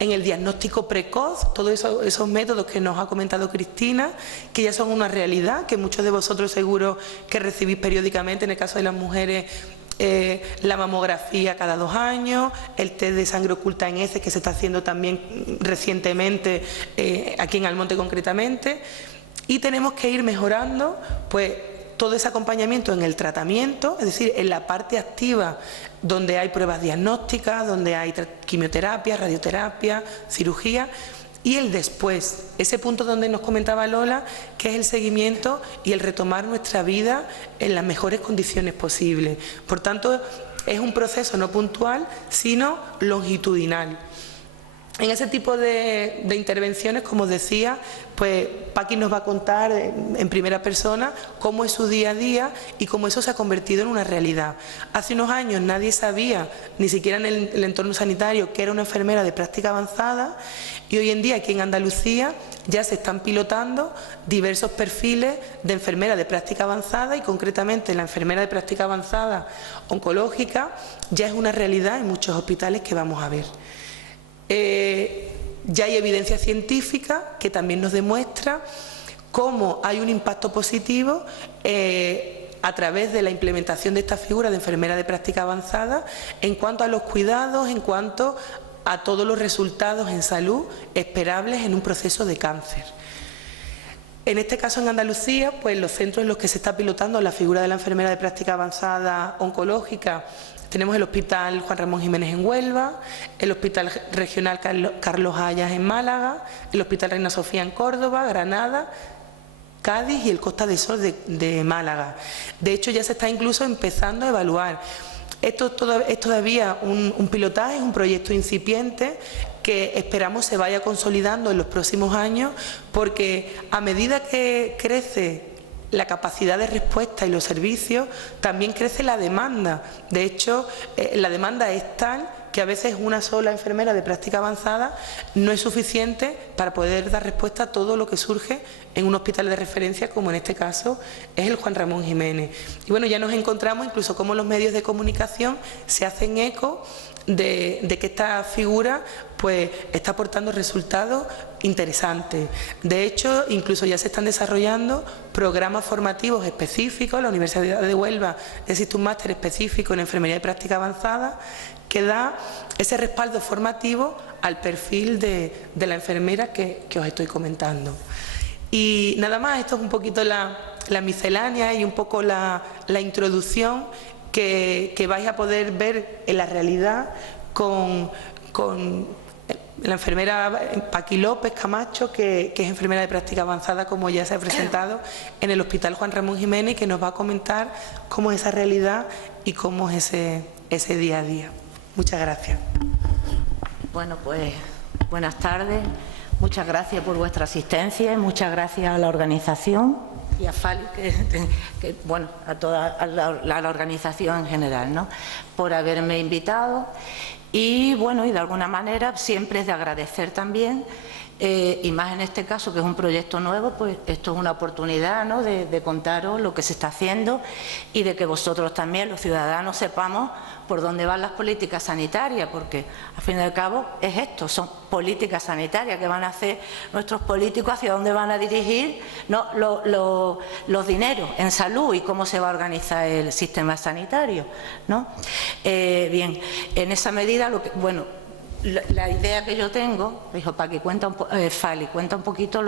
en el diagnóstico precoz, todos esos métodos que nos ha comentado Cristina, que ya son una realidad, que muchos de vosotros seguro que recibís periódicamente, en el caso de las mujeres, la mamografía cada 2 años, el test de sangre oculta en heces que se está haciendo también recientemente aquí en Almonte concretamente, y tenemos que ir mejorando pues todo ese acompañamiento en el tratamiento, es decir, en la parte activa donde hay pruebas diagnósticas, donde hay quimioterapia, radioterapia, cirugía, y el después, ese punto donde nos comentaba Lola, que es el seguimiento y el retomar nuestra vida en las mejores condiciones posibles. Por tanto, es un proceso no puntual, sino longitudinal. En ese tipo de intervenciones, como os decía, pues Paqui nos va a contar en primera persona cómo es su día a día y cómo eso se ha convertido en una realidad. Hace unos años nadie sabía, ni siquiera en el entorno sanitario, que era una enfermera de práctica avanzada, y hoy en día aquí en Andalucía ya se están pilotando diversos perfiles de enfermera de práctica avanzada, y concretamente la enfermera de práctica avanzada oncológica ya es una realidad en muchos hospitales que vamos a ver. Ya hay evidencia científica que también nos demuestra cómo hay un impacto positivo a través de la implementación de esta figura de enfermera de práctica avanzada en cuanto a los cuidados, en cuanto a todos los resultados en salud esperables en un proceso de cáncer. En este caso, en Andalucía, pues los centros en los que se está pilotando la figura de la enfermera de práctica avanzada oncológica, tenemos el Hospital Juan Ramón Jiménez en Huelva, el Hospital Regional Carlos Hayas en Málaga, el Hospital Reina Sofía en Córdoba, Granada, Cádiz y el Costa del Sol de Málaga. De hecho, ya se está incluso empezando a evaluar. Esto es todavía un pilotaje, un proyecto incipiente que esperamos se vaya consolidando en los próximos años, porque a medida que crece la capacidad de respuesta y los servicios, también crece la demanda. De hecho, la demanda es tal que a veces una sola enfermera de práctica avanzada no es suficiente para poder dar respuesta a todo lo que surge en un hospital de referencia, como en este caso es el Juan Ramón Jiménez. Y bueno, ya nos encontramos incluso cómo los medios de comunicación se hacen eco de que esta figura pues está aportando resultados interesantes. De hecho, incluso ya se están desarrollando programas formativos específicos. La Universidad de Huelva existe un máster específico en enfermería de práctica avanzada que da ese respaldo formativo al perfil de la enfermera que os estoy comentando. Y nada más, esto es un poquito la miscelánea y un poco la introducción que vais a poder ver en la realidad con la enfermera Paqui López Camacho, que es enfermera de práctica avanzada, como ya se ha presentado en el Hospital Juan Ramón Jiménez, que nos va a comentar cómo es esa realidad y cómo es ese día a día. Muchas gracias. Bueno, pues buenas tardes. Muchas gracias por vuestra asistencia y muchas gracias a la organización y a Fali, bueno, a toda la organización en general, ¿no?, por haberme invitado. Y bueno, y de alguna manera siempre es de agradecer también, y más en este caso que es un proyecto nuevo, pues esto es una oportunidad, ¿no?, de contaros lo que se está haciendo y de que vosotros también, los ciudadanos, sepamos por dónde van las políticas sanitarias, porque al fin y al cabo es esto, son políticas sanitarias que van a hacer nuestros políticos, hacia dónde van a dirigir, ¿no?, los dineros en salud y cómo se va a organizar el sistema sanitario, ¿no? Bien, en esa medida, la idea que yo tengo, dijo Paqui, Fali, cuenta un poquito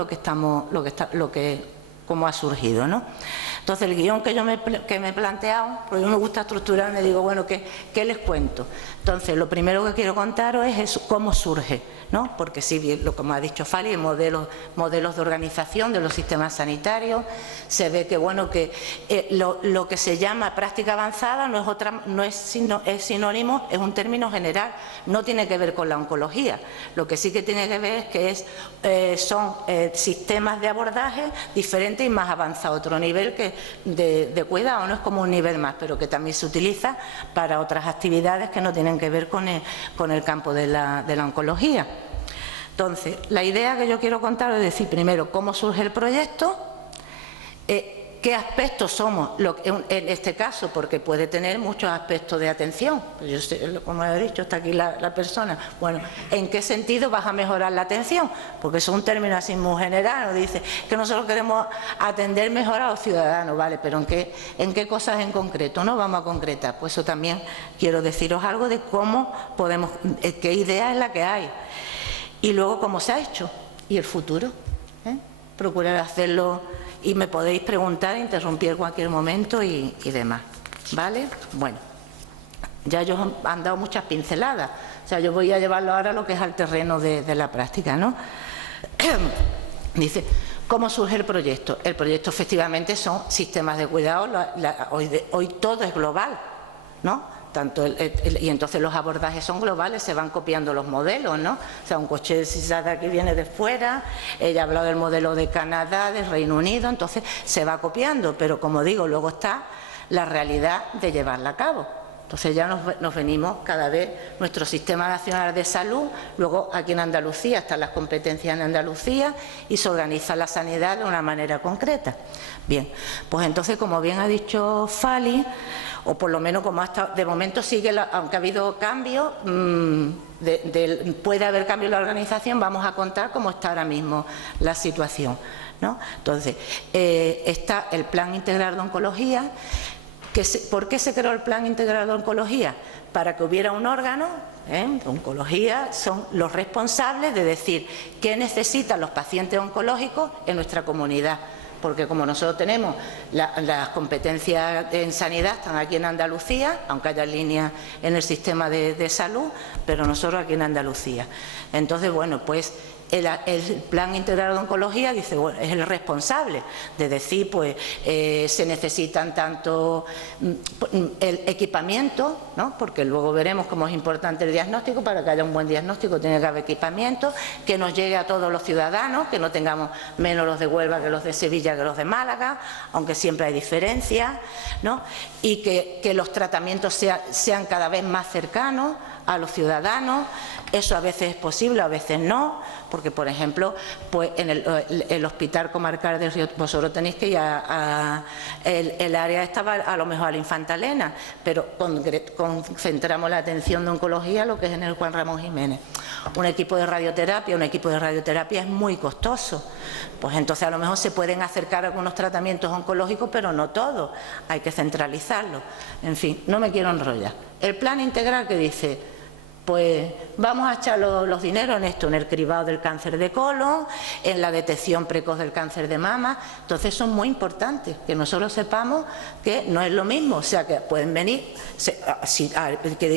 cómo ha surgido, ¿no? Entonces el guión que me he planteado, porque yo me gusta estructurar, me digo, bueno, ¿qué les cuento? Entonces lo primero que quiero contaros es eso, cómo surge, ¿no? Porque sí, como ha dicho Fali, modelos de organización de los sistemas sanitarios, se ve que, bueno, que lo que se llama práctica avanzada es sinónimo, es un término general, no tiene que ver con la oncología. Lo que sí que tiene que ver es que son sistemas de abordaje diferentes y más avanzados, otro nivel de cuidado, no es como un nivel más, pero que también se utiliza para otras actividades que no tienen que ver con el campo de la oncología. Entonces, la idea que yo quiero contar es decir, primero, cómo surge el proyecto, qué aspectos somos, en este caso, porque puede tener muchos aspectos de atención. Yo sé, como he dicho, está aquí la persona. Bueno, ¿en qué sentido vas a mejorar la atención? Porque eso es un término así muy general, nos dice que nosotros queremos atender mejor a los ciudadanos, ¿vale? Pero ¿en qué cosas en concreto? ¿No? Vamos a concretar. Pues eso también quiero deciros algo de cómo podemos, qué idea es la que hay. Y luego cómo se ha hecho. Y el futuro. Procurar hacerlo. Y me podéis preguntar, interrumpir en cualquier momento y demás, ¿vale? Bueno, ya ellos han dado muchas pinceladas, o sea, yo voy a llevarlo ahora a lo que es al terreno de la práctica, ¿no? Dice, ¿cómo surge el proyecto? El proyecto efectivamente son sistemas de cuidado, hoy todo es global, ¿no? Y entonces los abordajes son globales, se van copiando los modelos, ¿no? O sea, un coche de CISADA que viene de fuera, ella ha hablado del modelo de Canadá, del Reino Unido, entonces se va copiando, pero como digo, luego está la realidad de llevarla a cabo. Entonces ya nos venimos cada vez, nuestro Sistema Nacional de Salud, luego aquí en Andalucía están las competencias en Andalucía y se organiza la sanidad de una manera concreta. Bien, pues entonces, como bien ha dicho Fali, o por lo menos como hasta de momento sigue, aunque ha habido cambios, puede haber cambio en la organización, vamos a contar cómo está ahora mismo la situación, ¿no? Entonces, está el Plan Integral de Oncología. ¿Por qué se creó el Plan Integral de Oncología? Para que hubiera un órgano, oncología, son los responsables de decir qué necesitan los pacientes oncológicos en nuestra comunidad. Porque como nosotros tenemos las competencias en sanidad, están aquí en Andalucía, aunque haya líneas en el sistema de salud, pero nosotros aquí en Andalucía. Entonces, bueno, pues el Plan Integral de Oncología dice, bueno, es el responsable de decir, pues se necesitan tanto el equipamiento, ¿no? Porque luego veremos cómo es importante el diagnóstico. Para que haya un buen diagnóstico tiene que haber equipamiento, que nos llegue a todos los ciudadanos, que no tengamos menos los de Huelva que los de Sevilla que los de Málaga, aunque siempre hay diferencias, ¿no? Y que los tratamientos sean cada vez más cercanos a los ciudadanos. Eso a veces es posible, a veces no, porque por ejemplo, pues en el Hospital Comarcal del Río, vosotros tenéis que ir el área estaba a lo mejor a la Infanta Elena, pero concentramos la atención de oncología lo que es en el Juan Ramón Jiménez. Un equipo de radioterapia es muy costoso, pues entonces a lo mejor se pueden acercar algunos tratamientos oncológicos, pero no todos, hay que centralizarlo. En fin, no me quiero enrollar. El plan integral que dice, pues vamos a echar los dineros en esto, en el cribado del cáncer de colon, en la detección precoz del cáncer de mama. Entonces son muy importantes, que nosotros sepamos que no es lo mismo, o sea, que pueden venir,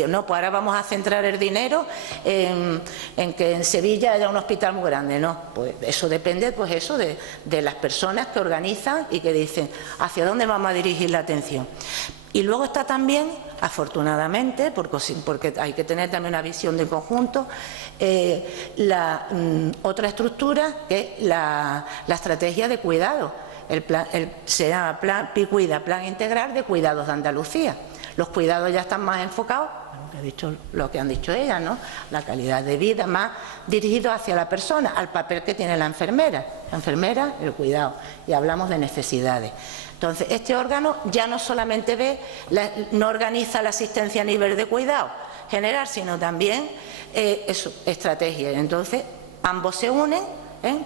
no, pues ahora vamos a centrar el dinero en que en Sevilla haya un hospital muy grande, no, pues eso depende, pues eso, de las personas que organizan y que dicen hacia dónde vamos a dirigir la atención. Y luego está también, afortunadamente, porque hay que tener también una visión de conjunto, otra estructura que es la estrategia de cuidado. Se llama Plan PICUIDA, Plan Integral de Cuidados de Andalucía. Los cuidados ya están más enfocados, lo que han dicho ellas, ¿no? La calidad de vida más dirigido hacia la persona, al papel que tiene la enfermera. La enfermera, el cuidado. Y hablamos de necesidades. Entonces, este órgano ya no solamente no organiza la asistencia a nivel de cuidado general, sino también estrategia. Entonces, ambos se unen,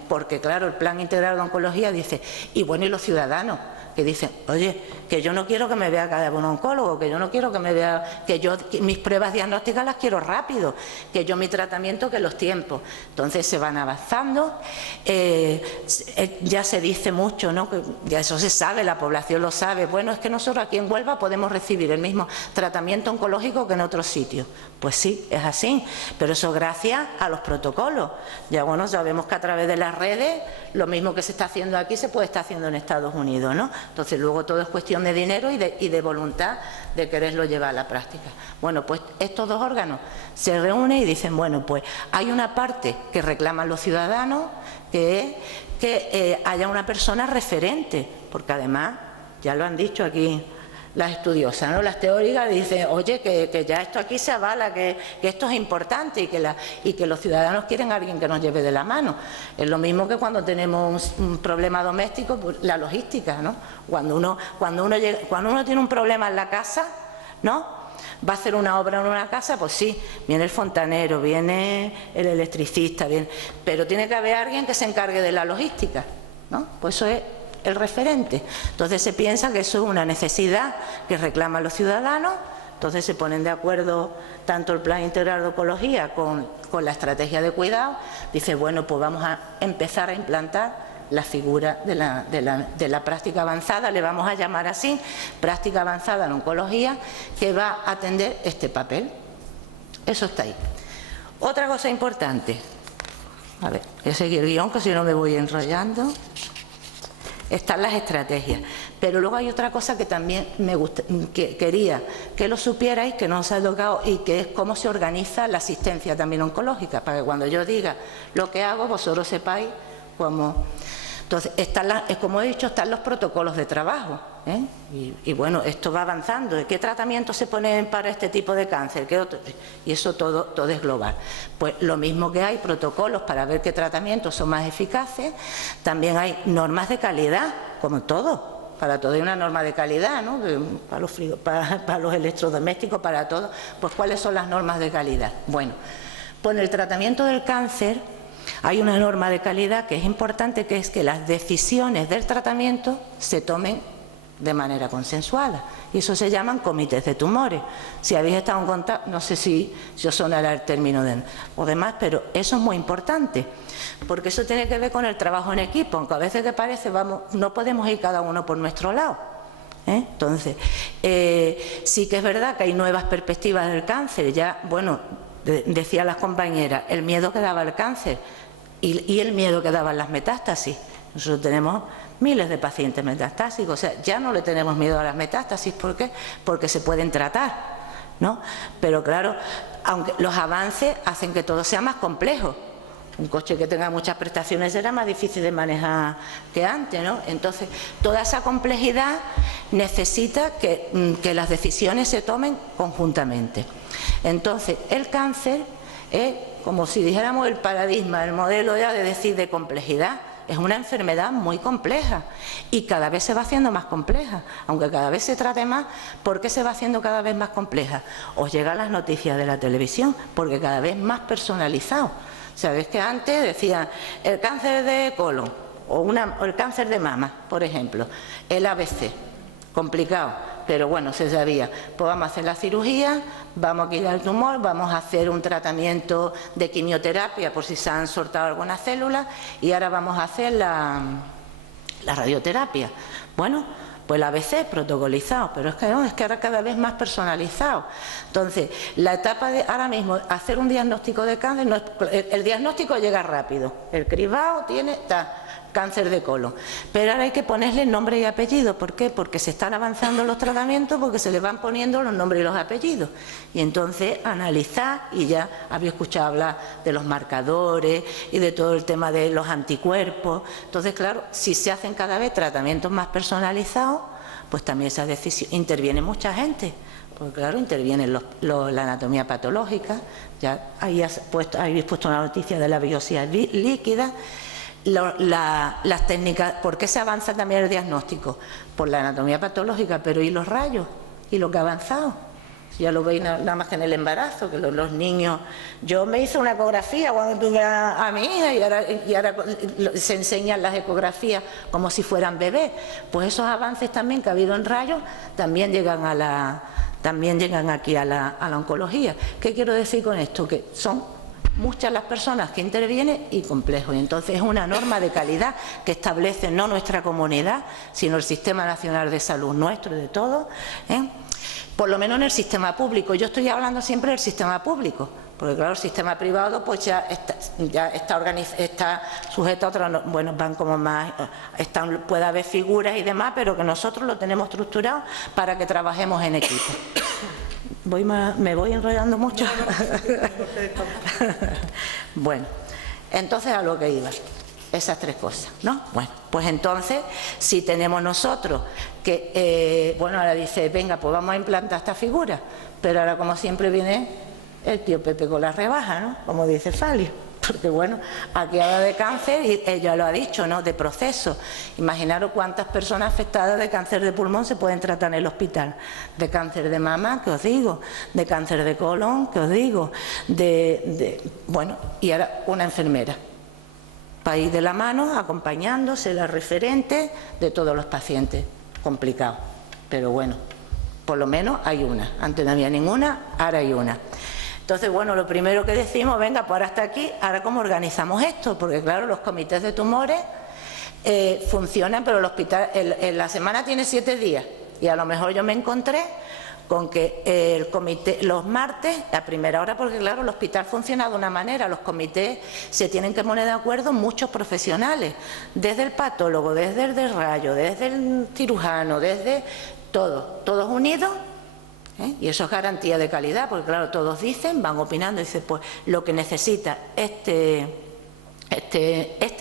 porque claro, el Plan Integral de Oncología dice, y bueno, y los ciudadanos, que dicen, oye, que yo no quiero que me vea cada un oncólogo, que yo no quiero que me vea, que mis pruebas diagnósticas las quiero rápido, que yo mi tratamiento, que los tiempos. Entonces se van avanzando, ya se dice mucho, ¿no? Que ya eso se sabe, la población lo sabe. Bueno, es que nosotros aquí en Huelva podemos recibir el mismo tratamiento oncológico que en otros sitios. Pues sí, es así, pero eso gracias a los protocolos. Ya bueno, sabemos que a través de las redes, lo mismo que se está haciendo aquí se puede estar haciendo en Estados Unidos, ¿no? Entonces luego todo es cuestión de dinero y de voluntad de quererlo llevar a la práctica. Bueno, pues estos dos órganos se reúnen y dicen, bueno, pues hay una parte que reclaman los ciudadanos, que es que haya una persona referente, porque además, ya lo han dicho aquí las estudiosas, ¿no? Las teóricas dicen, oye, que ya esto aquí se avala, que esto es importante y que los ciudadanos quieren a alguien que nos lleve de la mano. Es lo mismo que cuando tenemos un problema doméstico, pues, la logística, ¿no? Cuando uno tiene un problema en la casa, ¿no? Va a hacer una obra en una casa, pues sí, viene el fontanero, viene el electricista, pero tiene que haber alguien que se encargue de la logística, ¿no? Pues eso es el referente. Entonces se piensa que eso es una necesidad que reclaman los ciudadanos, entonces se ponen de acuerdo tanto el Plan Integral de Oncología con la estrategia de cuidado, dice, bueno, pues vamos a empezar a implantar la figura de la práctica avanzada, le vamos a llamar así, práctica avanzada en oncología, que va a atender este papel. Eso está ahí. Otra cosa importante, a ver, voy a seguir el guión, que si no me voy enrollando. Están las estrategias, pero luego hay otra cosa que también quería que lo supierais, que no os ha tocado, y que es cómo se organiza la asistencia también oncológica, para que cuando yo diga lo que hago, vosotros sepáis cómo. Entonces, como he dicho, están los protocolos de trabajo, y bueno, esto va avanzando. ¿Qué tratamientos se ponen para este tipo de cáncer? ¿Qué otro? Y eso todo es global. Pues lo mismo que hay protocolos para ver qué tratamientos son más eficaces, también hay normas de calidad, como todo. Para todo hay una norma de calidad, ¿no? Para los electrodomésticos, para todo. Pues ¿cuáles son las normas de calidad? Bueno, pues en el tratamiento del cáncer hay una norma de calidad que es importante, que es que las decisiones del tratamiento se tomen de manera consensuada. Y eso se llaman comités de tumores. Si habéis estado en contacto, no sé si os sonará el término o demás, pero eso es muy importante, porque eso tiene que ver con el trabajo en equipo, aunque a veces te parece, no podemos ir cada uno por nuestro lado. Entonces, sí que es verdad que hay nuevas perspectivas del cáncer. Ya, bueno, decían las compañeras, el miedo que daba el cáncer y el miedo que daban las metástasis. Nosotros tenemos miles de pacientes metastásicos, o sea, ya no le tenemos miedo a las metástasis. ¿Por qué? Porque se pueden tratar, ¿no? Pero claro, aunque los avances hacen que todo sea más complejo. Un coche que tenga muchas prestaciones era más difícil de manejar que antes, ¿no? Entonces, toda esa complejidad necesita que las decisiones se tomen conjuntamente. Entonces, el cáncer es, como si dijéramos, el paradigma, el modelo ya de decir de complejidad. Es una enfermedad muy compleja y cada vez se va haciendo más compleja, aunque cada vez se trate más. ¿Por qué se va haciendo cada vez más compleja? Os llegan las noticias de la televisión, porque cada vez más personalizado. Sabéis que antes decían el cáncer de colon o el cáncer de mama, por ejemplo, el ABC, complicado. pero bueno, se sabía, pues vamos a hacer la cirugía, vamos a quitar el tumor, vamos a hacer un tratamiento de quimioterapia por si se han soltado algunas células y ahora vamos a hacer la radioterapia. Bueno, pues el ABC protocolizado, pero es que no, es que ahora cada vez más personalizado. Entonces, la etapa de ahora mismo hacer un diagnóstico de cáncer, no es, el diagnóstico llega rápido, el cribado tiene cáncer de colon, pero ahora hay que ponerle nombre y apellido. ¿Por qué? Porque se están avanzando los tratamientos, porque se le van poniendo los nombres y los apellidos, y entonces analizar, y ya había escuchado hablar de los marcadores y de todo el tema de los anticuerpos. Entonces, claro, si se hacen cada vez tratamientos más personalizados, pues también esa decisión, interviene mucha gente, porque claro, interviene la anatomía patológica, ya habéis puesto una noticia de la biopsia líquida, las técnicas. ¿Por qué se avanza también el diagnóstico? Por la anatomía patológica, pero ¿y los rayos? ¿Y lo que ha avanzado? Ya lo veis nada más que en el embarazo, que los niños... Yo me hice una ecografía cuando tuve a mi hija y ahora se enseñan las ecografías como si fueran bebés. Pues esos avances también que ha habido en rayos también llegan aquí a la oncología. ¿Qué quiero decir con esto? Que son muchas las personas que intervienen y complejo, y entonces es una norma de calidad que establece no nuestra comunidad, sino el Sistema Nacional de Salud nuestro, de todos, por lo menos en el sistema público. Yo estoy hablando siempre del sistema público, porque claro, el sistema privado pues ya está sujeto a otras, bueno, van como más, puede haber figuras y demás, pero que nosotros lo tenemos estructurado para que trabajemos en equipo. Me voy enrollando mucho. Bueno, entonces a lo que iba, esas tres cosas, ¿no? Bueno, pues entonces, si tenemos nosotros que, bueno, ahora dice, venga, pues vamos a implantar esta figura, pero ahora como siempre viene el tío Pepe con la rebaja, ¿no? Como dice Falio. Porque bueno, aquí habla de cáncer y ella lo ha dicho, ¿no? De proceso. Imaginaros cuántas personas afectadas de cáncer de pulmón se pueden tratar en el hospital. De cáncer de mama, que os digo, de cáncer de colon, que os digo, bueno, y ahora una enfermera para ir de la mano, acompañándose, la referente de todos los pacientes. Complicado, pero bueno, por lo menos hay una. Antes no había ninguna, ahora hay una. Entonces, bueno, lo primero que decimos, venga, pues ahora hasta aquí, ahora cómo organizamos esto, porque claro, los comités de tumores funcionan, pero el hospital, en la semana tiene 7 días, y a lo mejor yo me encontré con que el comité, los martes, a primera hora, porque claro, el hospital funciona de una manera, los comités se tienen que poner de acuerdo muchos profesionales, desde el patólogo, desde el de rayo, desde el cirujano, desde todos unidos. Y eso es garantía de calidad, porque claro, todos dicen, van opinando, dicen, pues lo que necesita este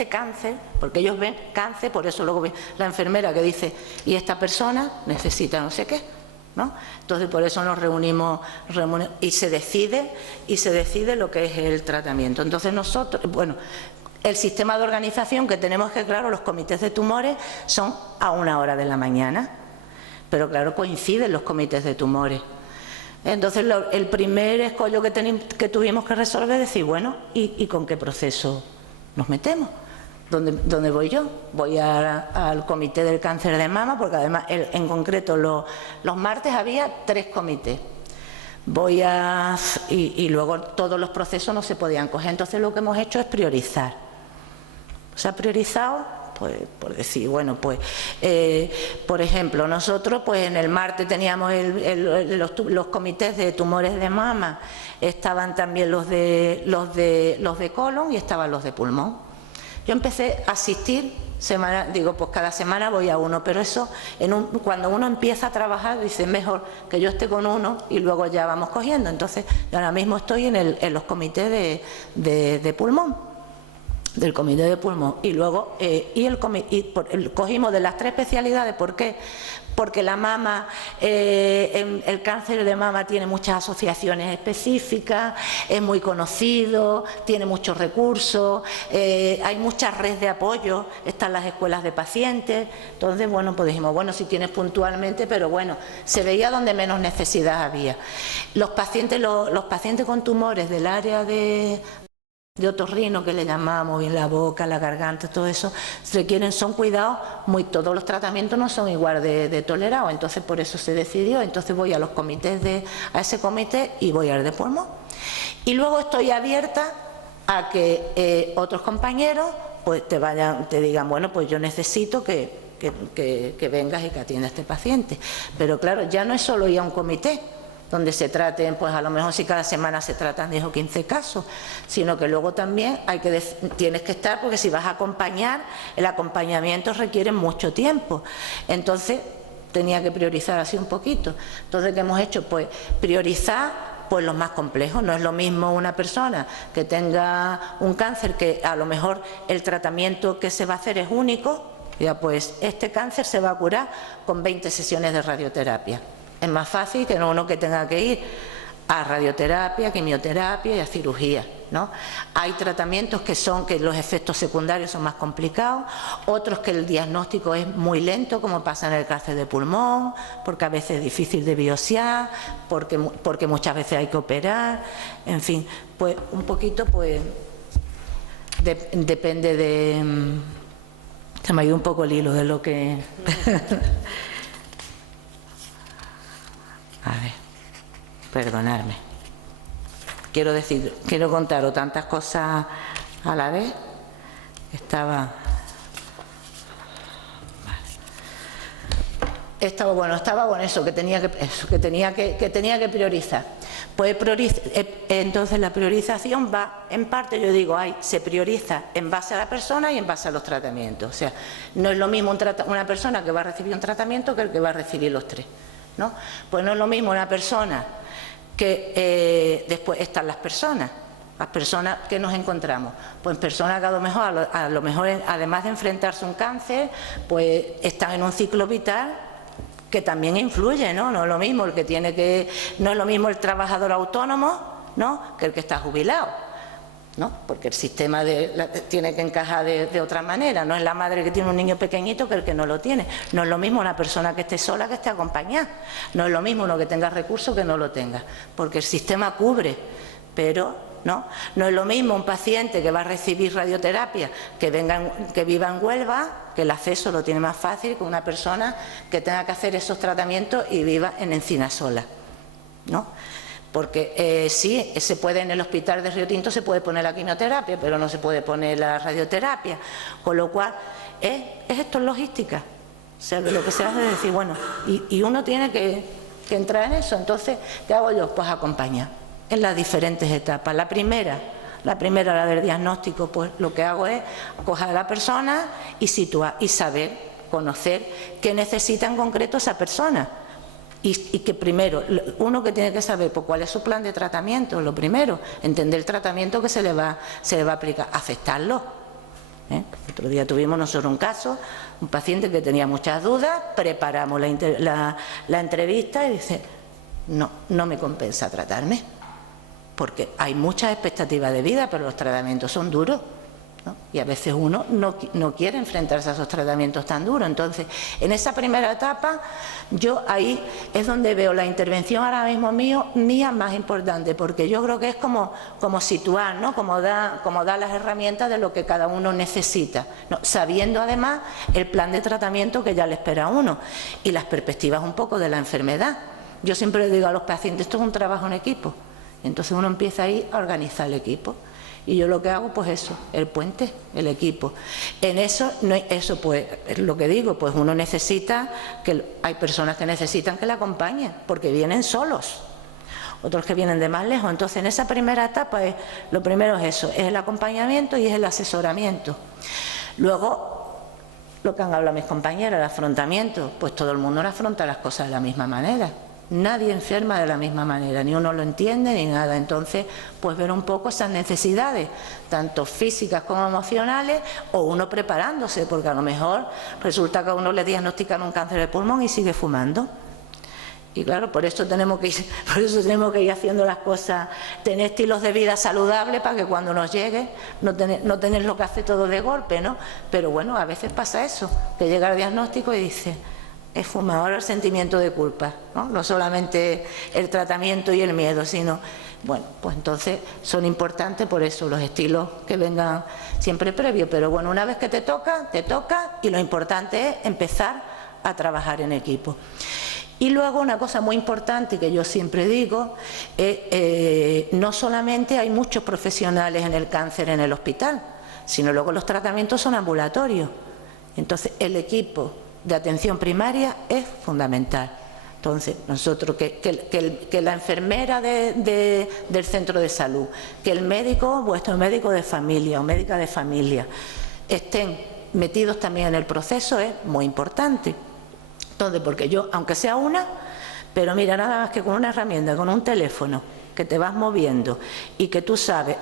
cáncer, porque ellos ven cáncer, por eso luego ven la enfermera que dice, y esta persona necesita no sé qué, ¿no? Entonces por eso nos reunimos y se decide lo que es el tratamiento. Entonces nosotros, bueno, el sistema de organización que tenemos, que claro, los comités de tumores son a 1 hora de la mañana. Pero claro, coinciden los comités de tumores. Entonces, el primer escollo que tuvimos que resolver es decir, bueno, ¿y con qué proceso nos metemos? ¿Dónde voy yo? Voy al comité del cáncer de mama, porque además, en concreto, los martes había 3 comités. Y luego todos los procesos no se podían coger. Entonces, lo que hemos hecho es priorizar. Se ha priorizado. Pues, por decir, bueno, pues, por ejemplo, nosotros, pues en el martes teníamos los comités de tumores de mama, estaban también los de colon y estaban los de pulmón. Yo empecé a asistir, pues cada semana voy a uno, pero eso, cuando uno empieza a trabajar, dice, mejor que yo esté con uno y luego ya vamos cogiendo. Entonces, yo ahora mismo estoy en los comités de pulmón. Del comité de pulmón, y luego cogimos de las 3 especialidades. ¿Por qué? Porque la mama, el cáncer de mama tiene muchas asociaciones específicas, es muy conocido, tiene muchos recursos, hay muchas redes de apoyo, están las escuelas de pacientes. Entonces, bueno, pues dijimos, bueno, si tienes puntualmente, pero bueno, se veía donde menos necesidad había. Los pacientes con tumores del área de de otorrino que le llamamos, bien la boca, la garganta, todo eso, son cuidados, todos los tratamientos no son igual de tolerados, entonces por eso se decidió, entonces voy a los comités a ese comité y voy al de pulmón. Y luego estoy abierta a que otros compañeros pues te digan, bueno, pues yo necesito que vengas y que atienda a este paciente. Pero claro, ya no es solo ir a un comité donde se traten, pues a lo mejor si cada semana se tratan 10 o 15 casos, sino que luego también tienes que estar, porque si vas a acompañar, el acompañamiento requiere mucho tiempo. Entonces tenía que priorizar así un poquito. Entonces, ¿qué hemos hecho? Pues priorizar pues los más complejos. No es lo mismo una persona que tenga un cáncer, que a lo mejor el tratamiento que se va a hacer es único, ya pues este cáncer se va a curar con 20 sesiones de radioterapia. Es más fácil que uno que tenga que ir a radioterapia, quimioterapia y a cirugía, ¿no? Hay tratamientos que los efectos secundarios son más complicados, otros que el diagnóstico es muy lento, como pasa en el cáncer de pulmón, porque a veces es difícil de biopsiar, porque muchas veces hay que operar, en fin, pues un poquito pues depende de... Se me ha ido un poco el hilo de lo que... A ver, perdonadme. Quiero contaros tantas cosas a la vez. Estaba con eso, que tenía que priorizar. Pues entonces la priorización va, en parte yo digo, se prioriza en base a la persona y en base a los tratamientos. O sea, no es lo mismo una persona que va a recibir un tratamiento que el que va a recibir los tres, ¿no? Pues no es lo mismo una persona que después están las personas que nos encontramos, pues personas que a lo mejor además de enfrentarse a un cáncer, pues están en un ciclo vital que también influye, ¿no? No es lo mismo no es lo mismo el trabajador autónomo, ¿no?, que el que está jubilado, ¿no? Porque el sistema tiene que encajar de otra manera. No es la madre que tiene un niño pequeñito que el que no lo tiene. No es lo mismo una persona que esté sola que esté acompañada. No es lo mismo uno que tenga recursos que no lo tenga, porque el sistema cubre, pero no es lo mismo un paciente que va a recibir radioterapia que viva en Huelva, que el acceso lo tiene más fácil, que una persona que tenga que hacer esos tratamientos y viva en Encinasola, ¿no? Porque sí, se puede en el hospital de Río Tinto se puede poner la quimioterapia, pero no se puede poner la radioterapia, con lo cual esto es logística. O sea, lo que se hace es decir, bueno, y uno tiene que entrar en eso. Entonces, ¿qué hago yo? Pues acompañar en las diferentes etapas. La primera, la del diagnóstico, pues lo que hago es coger a la persona y situar y saber, conocer qué necesita en concreto esa persona. Y que primero, uno que tiene que saber pues, cuál es su plan de tratamiento, lo primero, entender el tratamiento que se le va a aplicar, aceptarlo. Otro día tuvimos nosotros un caso, un paciente que tenía muchas dudas, preparamos la entrevista y dice, no me compensa tratarme, porque hay muchas expectativas de vida, pero los tratamientos son duros, ¿no? Y a veces uno no quiere enfrentarse a esos tratamientos tan duros. Entonces, en esa primera etapa, yo ahí es donde veo la intervención ahora mismo mía más importante, porque yo creo que es como situar, ¿no? Como da las herramientas de lo que cada uno necesita, ¿no? Sabiendo además el plan de tratamiento que ya le espera a uno y las perspectivas un poco de la enfermedad. Yo siempre le digo a los pacientes, esto es un trabajo en equipo. Entonces uno empieza ahí a organizar el equipo. Y yo lo que hago, pues eso, el puente, el equipo. En eso, pues, es lo que digo, pues uno necesita, hay personas que necesitan que la acompañen, porque vienen solos, otros que vienen de más lejos. Entonces, en esa primera etapa, lo primero es eso, es el acompañamiento y es el asesoramiento. Luego, lo que han hablado mis compañeras, el afrontamiento, pues todo el mundo no afronta las cosas de la misma manera. Nadie enferma de la misma manera, ni uno lo entiende ni nada. Entonces, pues ver un poco esas necesidades, tanto físicas como emocionales, o uno preparándose, porque a lo mejor resulta que a uno le diagnostican un cáncer de pulmón y sigue fumando. Y claro, por eso tenemos que ir haciendo las cosas, tener estilos de vida saludables para que cuando nos llegue no tenerlo que hacer todo de golpe, ¿no? Pero bueno, a veces pasa eso, que llega el diagnóstico y dice, es fumador, el sentimiento de culpa, ¿no? No solamente el tratamiento y el miedo, sino Bueno, pues entonces son importantes por eso los estilos que vengan siempre previos, pero bueno, una vez que te toca y lo importante es empezar a trabajar en equipo. Y luego una cosa muy importante que yo siempre digo, no solamente hay muchos profesionales en el cáncer en el hospital, sino luego los tratamientos son ambulatorios. Entonces el equipo de atención primaria es fundamental. Entonces nosotros, que la enfermera del centro de salud, que el médico, vuestro médico de familia o médica de familia, estén metidos también en el proceso es muy importante. Entonces, porque yo, aunque sea una, pero mira, nada más que con una herramienta, con un teléfono, que te vas moviendo y que tú sabes,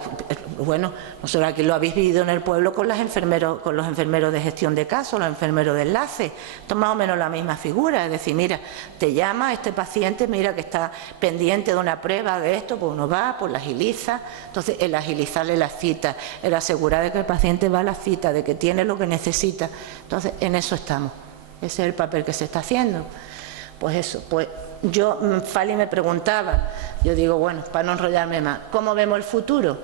bueno, nosotros aquí lo habéis vivido en el pueblo con los enfermeros de gestión de casos, los enfermeros de enlace, esto es más o menos la misma figura, es decir, mira, te llama este paciente, mira que está pendiente de una prueba de esto, pues uno va, pues la agiliza, entonces el agilizarle la cita, el asegurar de que el paciente va a la cita, de que tiene lo que necesita, entonces en eso estamos, ese es el papel que se está haciendo. Pues eso, pues yo, Fali me preguntaba, yo digo, bueno, para no enrollarme más, ¿cómo vemos el futuro?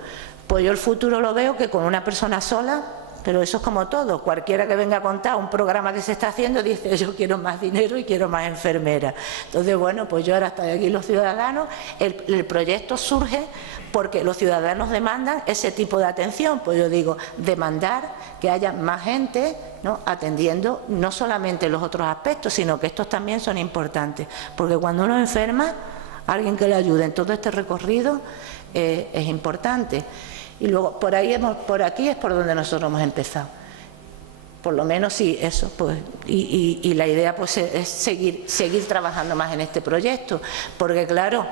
Pues yo el futuro lo veo que con una persona sola, pero eso es como todo, cualquiera que venga a contar un programa que se está haciendo dice yo quiero más dinero y quiero más enfermeras. Entonces, bueno, pues yo ahora estoy aquí los ciudadanos, el proyecto surge porque los ciudadanos demandan ese tipo de atención, pues yo digo, demandar que haya más gente, ¿no?, atendiendo no solamente los otros aspectos, sino que estos también son importantes, porque cuando uno enferma, alguien que le ayude en todo este recorrido es importante. Y luego por aquí es por donde nosotros hemos empezado. Por lo menos sí, eso, pues, y la idea pues es seguir trabajando más en este proyecto, porque claro,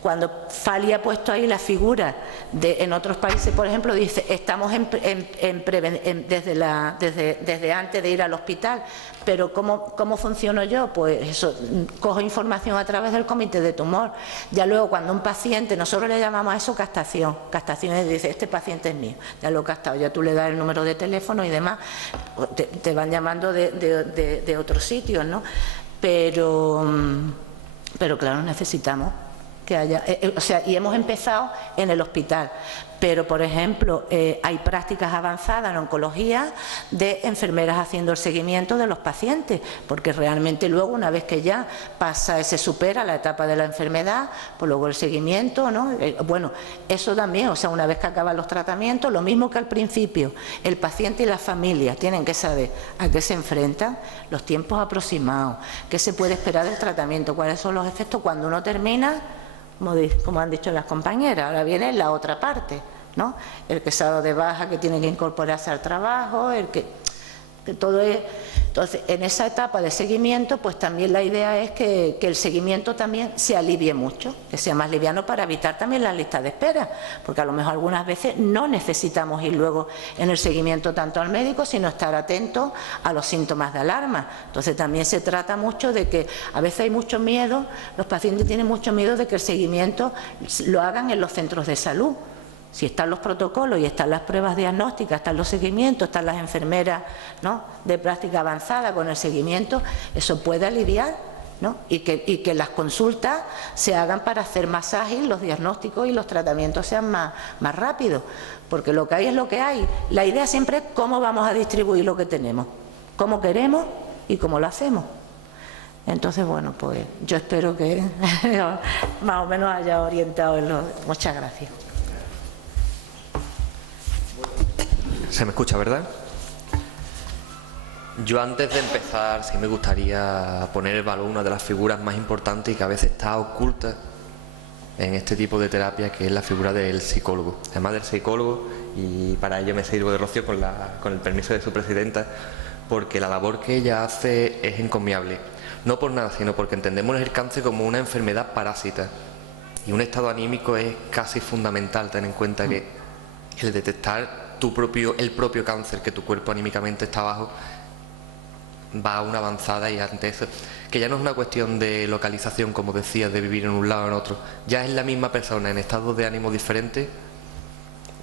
cuando Fali ha puesto ahí la figura en otros países, por ejemplo, dice, estamos desde antes de ir al hospital, pero ¿cómo funciono yo? Pues eso, cojo información a través del comité de tumor. Ya luego cuando un paciente, nosotros le llamamos a eso castación es, dice, este paciente es mío, ya lo he castado, ya tú le das el número de teléfono y demás, te van llamando de otros sitios, ¿no? Pero claro, necesitamos que haya, o sea, y hemos empezado en el hospital, pero por ejemplo hay prácticas avanzadas en oncología de enfermeras haciendo el seguimiento de los pacientes, porque realmente luego una vez que ya se supera la etapa de la enfermedad, pues luego el seguimiento, ¿no? Bueno, eso también, o sea, una vez que acaban los tratamientos, lo mismo que al principio, el paciente y la familia tienen que saber a qué se enfrentan, los tiempos aproximados, qué se puede esperar del tratamiento, cuáles son los efectos cuando uno termina. Como han dicho las compañeras, ahora viene la otra parte, ¿no? El que se ha dado de baja, que tiene que incorporarse al trabajo, que todo es. Entonces, en esa etapa de seguimiento, pues también la idea es que el seguimiento también se alivie mucho, que sea más liviano para evitar también las listas de espera, porque a lo mejor algunas veces no necesitamos ir luego en el seguimiento tanto al médico, sino estar atentos a los síntomas de alarma. Entonces, también se trata mucho de que a veces hay mucho miedo, los pacientes tienen mucho miedo de que el seguimiento lo hagan en los centros de salud. Si están los protocolos y están las pruebas diagnósticas, están los seguimientos, están las enfermeras, ¿no?, de práctica avanzada con el seguimiento, eso puede aliviar, ¿no?, y que las consultas se hagan para hacer más ágil los diagnósticos y los tratamientos sean más rápidos, porque lo que hay es lo que hay. La idea siempre es cómo vamos a distribuir lo que tenemos, cómo queremos y cómo lo hacemos. Entonces, bueno, pues yo espero que más o menos haya orientado en lo. Muchas gracias. Se me escucha, ¿verdad? Yo antes de empezar sí me gustaría poner en valor una de las figuras más importantes y que a veces está oculta en este tipo de terapia, que es la figura del psicólogo. Además del psicólogo, y para ello me sirvo de Rocío con el permiso de su presidenta, porque la labor que ella hace es encomiable. No por nada, sino porque entendemos el cáncer como una enfermedad parásita y un estado anímico es casi fundamental. Ten en cuenta que el detectar el propio cáncer, que tu cuerpo anímicamente está bajo, va a una avanzada, y ante eso, que ya no es una cuestión de localización, como decías, de vivir en un lado o en otro, ya es la misma persona en estados de ánimo diferentes,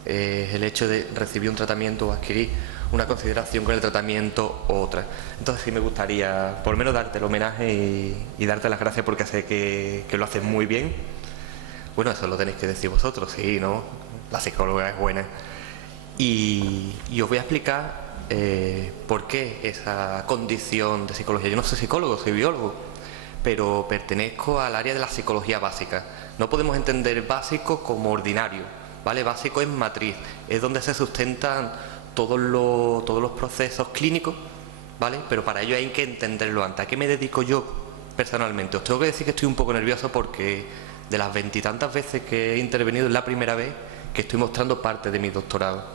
el hecho de recibir un tratamiento o adquirir una consideración con el tratamiento u otra. Entonces sí me gustaría por lo menos darte el homenaje y darte las gracias, porque sé que lo haces muy bien. Bueno, eso lo tenéis que decir vosotros, sí, ¿no? La psicóloga es buena. Y os voy a explicar por qué esa condición de psicología. Yo no soy psicólogo, soy biólogo, pero pertenezco al área de la psicología básica. No podemos entender básico como ordinario, ¿vale? Básico es matriz, es donde se sustentan todos los procesos clínicos, ¿vale? Pero para ello hay que entenderlo antes. ¿A qué me dedico yo personalmente? Os tengo que decir que estoy un poco nervioso porque de las 20 y tantas veces que he intervenido es la primera vez que estoy mostrando parte de mi doctorado.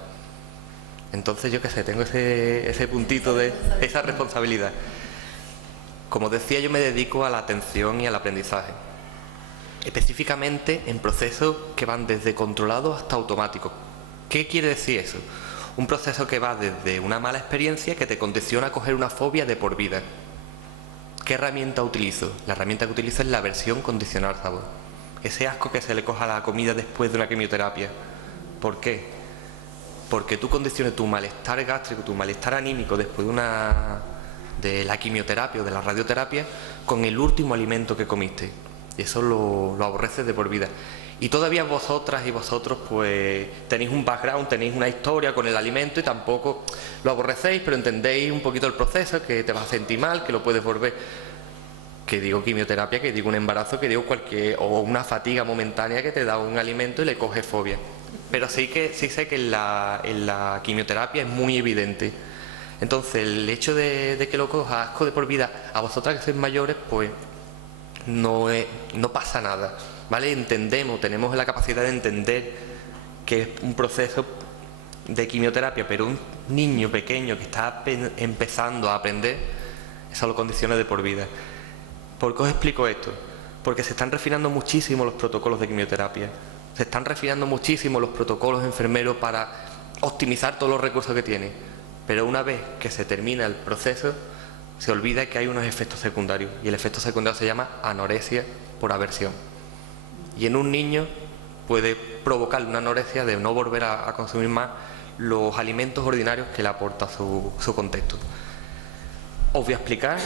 Entonces, yo qué sé, tengo ese puntito de esa responsabilidad. Como decía, yo me dedico a la atención y al aprendizaje, específicamente en procesos que van desde controlados hasta automáticos. ¿Qué quiere decir eso? Un proceso que va desde una mala experiencia que te condiciona a coger una fobia de por vida. ¿Qué herramienta utilizo? La herramienta que utilizo es la aversión condicional al sabor. Ese asco que se le coja a la comida después de una quimioterapia. ¿Por qué? Porque tú condiciones tu malestar gástrico, tu malestar anímico después de la quimioterapia o de la radioterapia con el último alimento que comiste. Y eso lo aborreces de por vida. Y todavía vosotras y vosotros pues tenéis un background, tenéis una historia con el alimento y tampoco lo aborrecéis, pero entendéis un poquito el proceso, que te vas a sentir mal, que lo puedes volver. Que digo quimioterapia, que digo un embarazo, que digo o una fatiga momentánea que te da un alimento y le coges fobia. Pero sí sé que en la quimioterapia es muy evidente. Entonces, el hecho de que lo cojas asco de por vida, a vosotras que sois mayores, pues no pasa nada, ¿vale? Entendemos, tenemos la capacidad de entender que es un proceso de quimioterapia, pero un niño pequeño que está empezando a aprender, eso lo condiciona de por vida. ¿Por qué os explico esto? Porque se están refinando muchísimo los protocolos de quimioterapia. Se están refinando muchísimo los protocolos enfermeros para optimizar todos los recursos que tiene. Pero una vez que se termina el proceso, se olvida que hay unos efectos secundarios. Y el efecto secundario se llama anorexia por aversión. Y en un niño puede provocar una anorexia de no volver a consumir más los alimentos ordinarios que le aporta su contexto. Os voy a explicar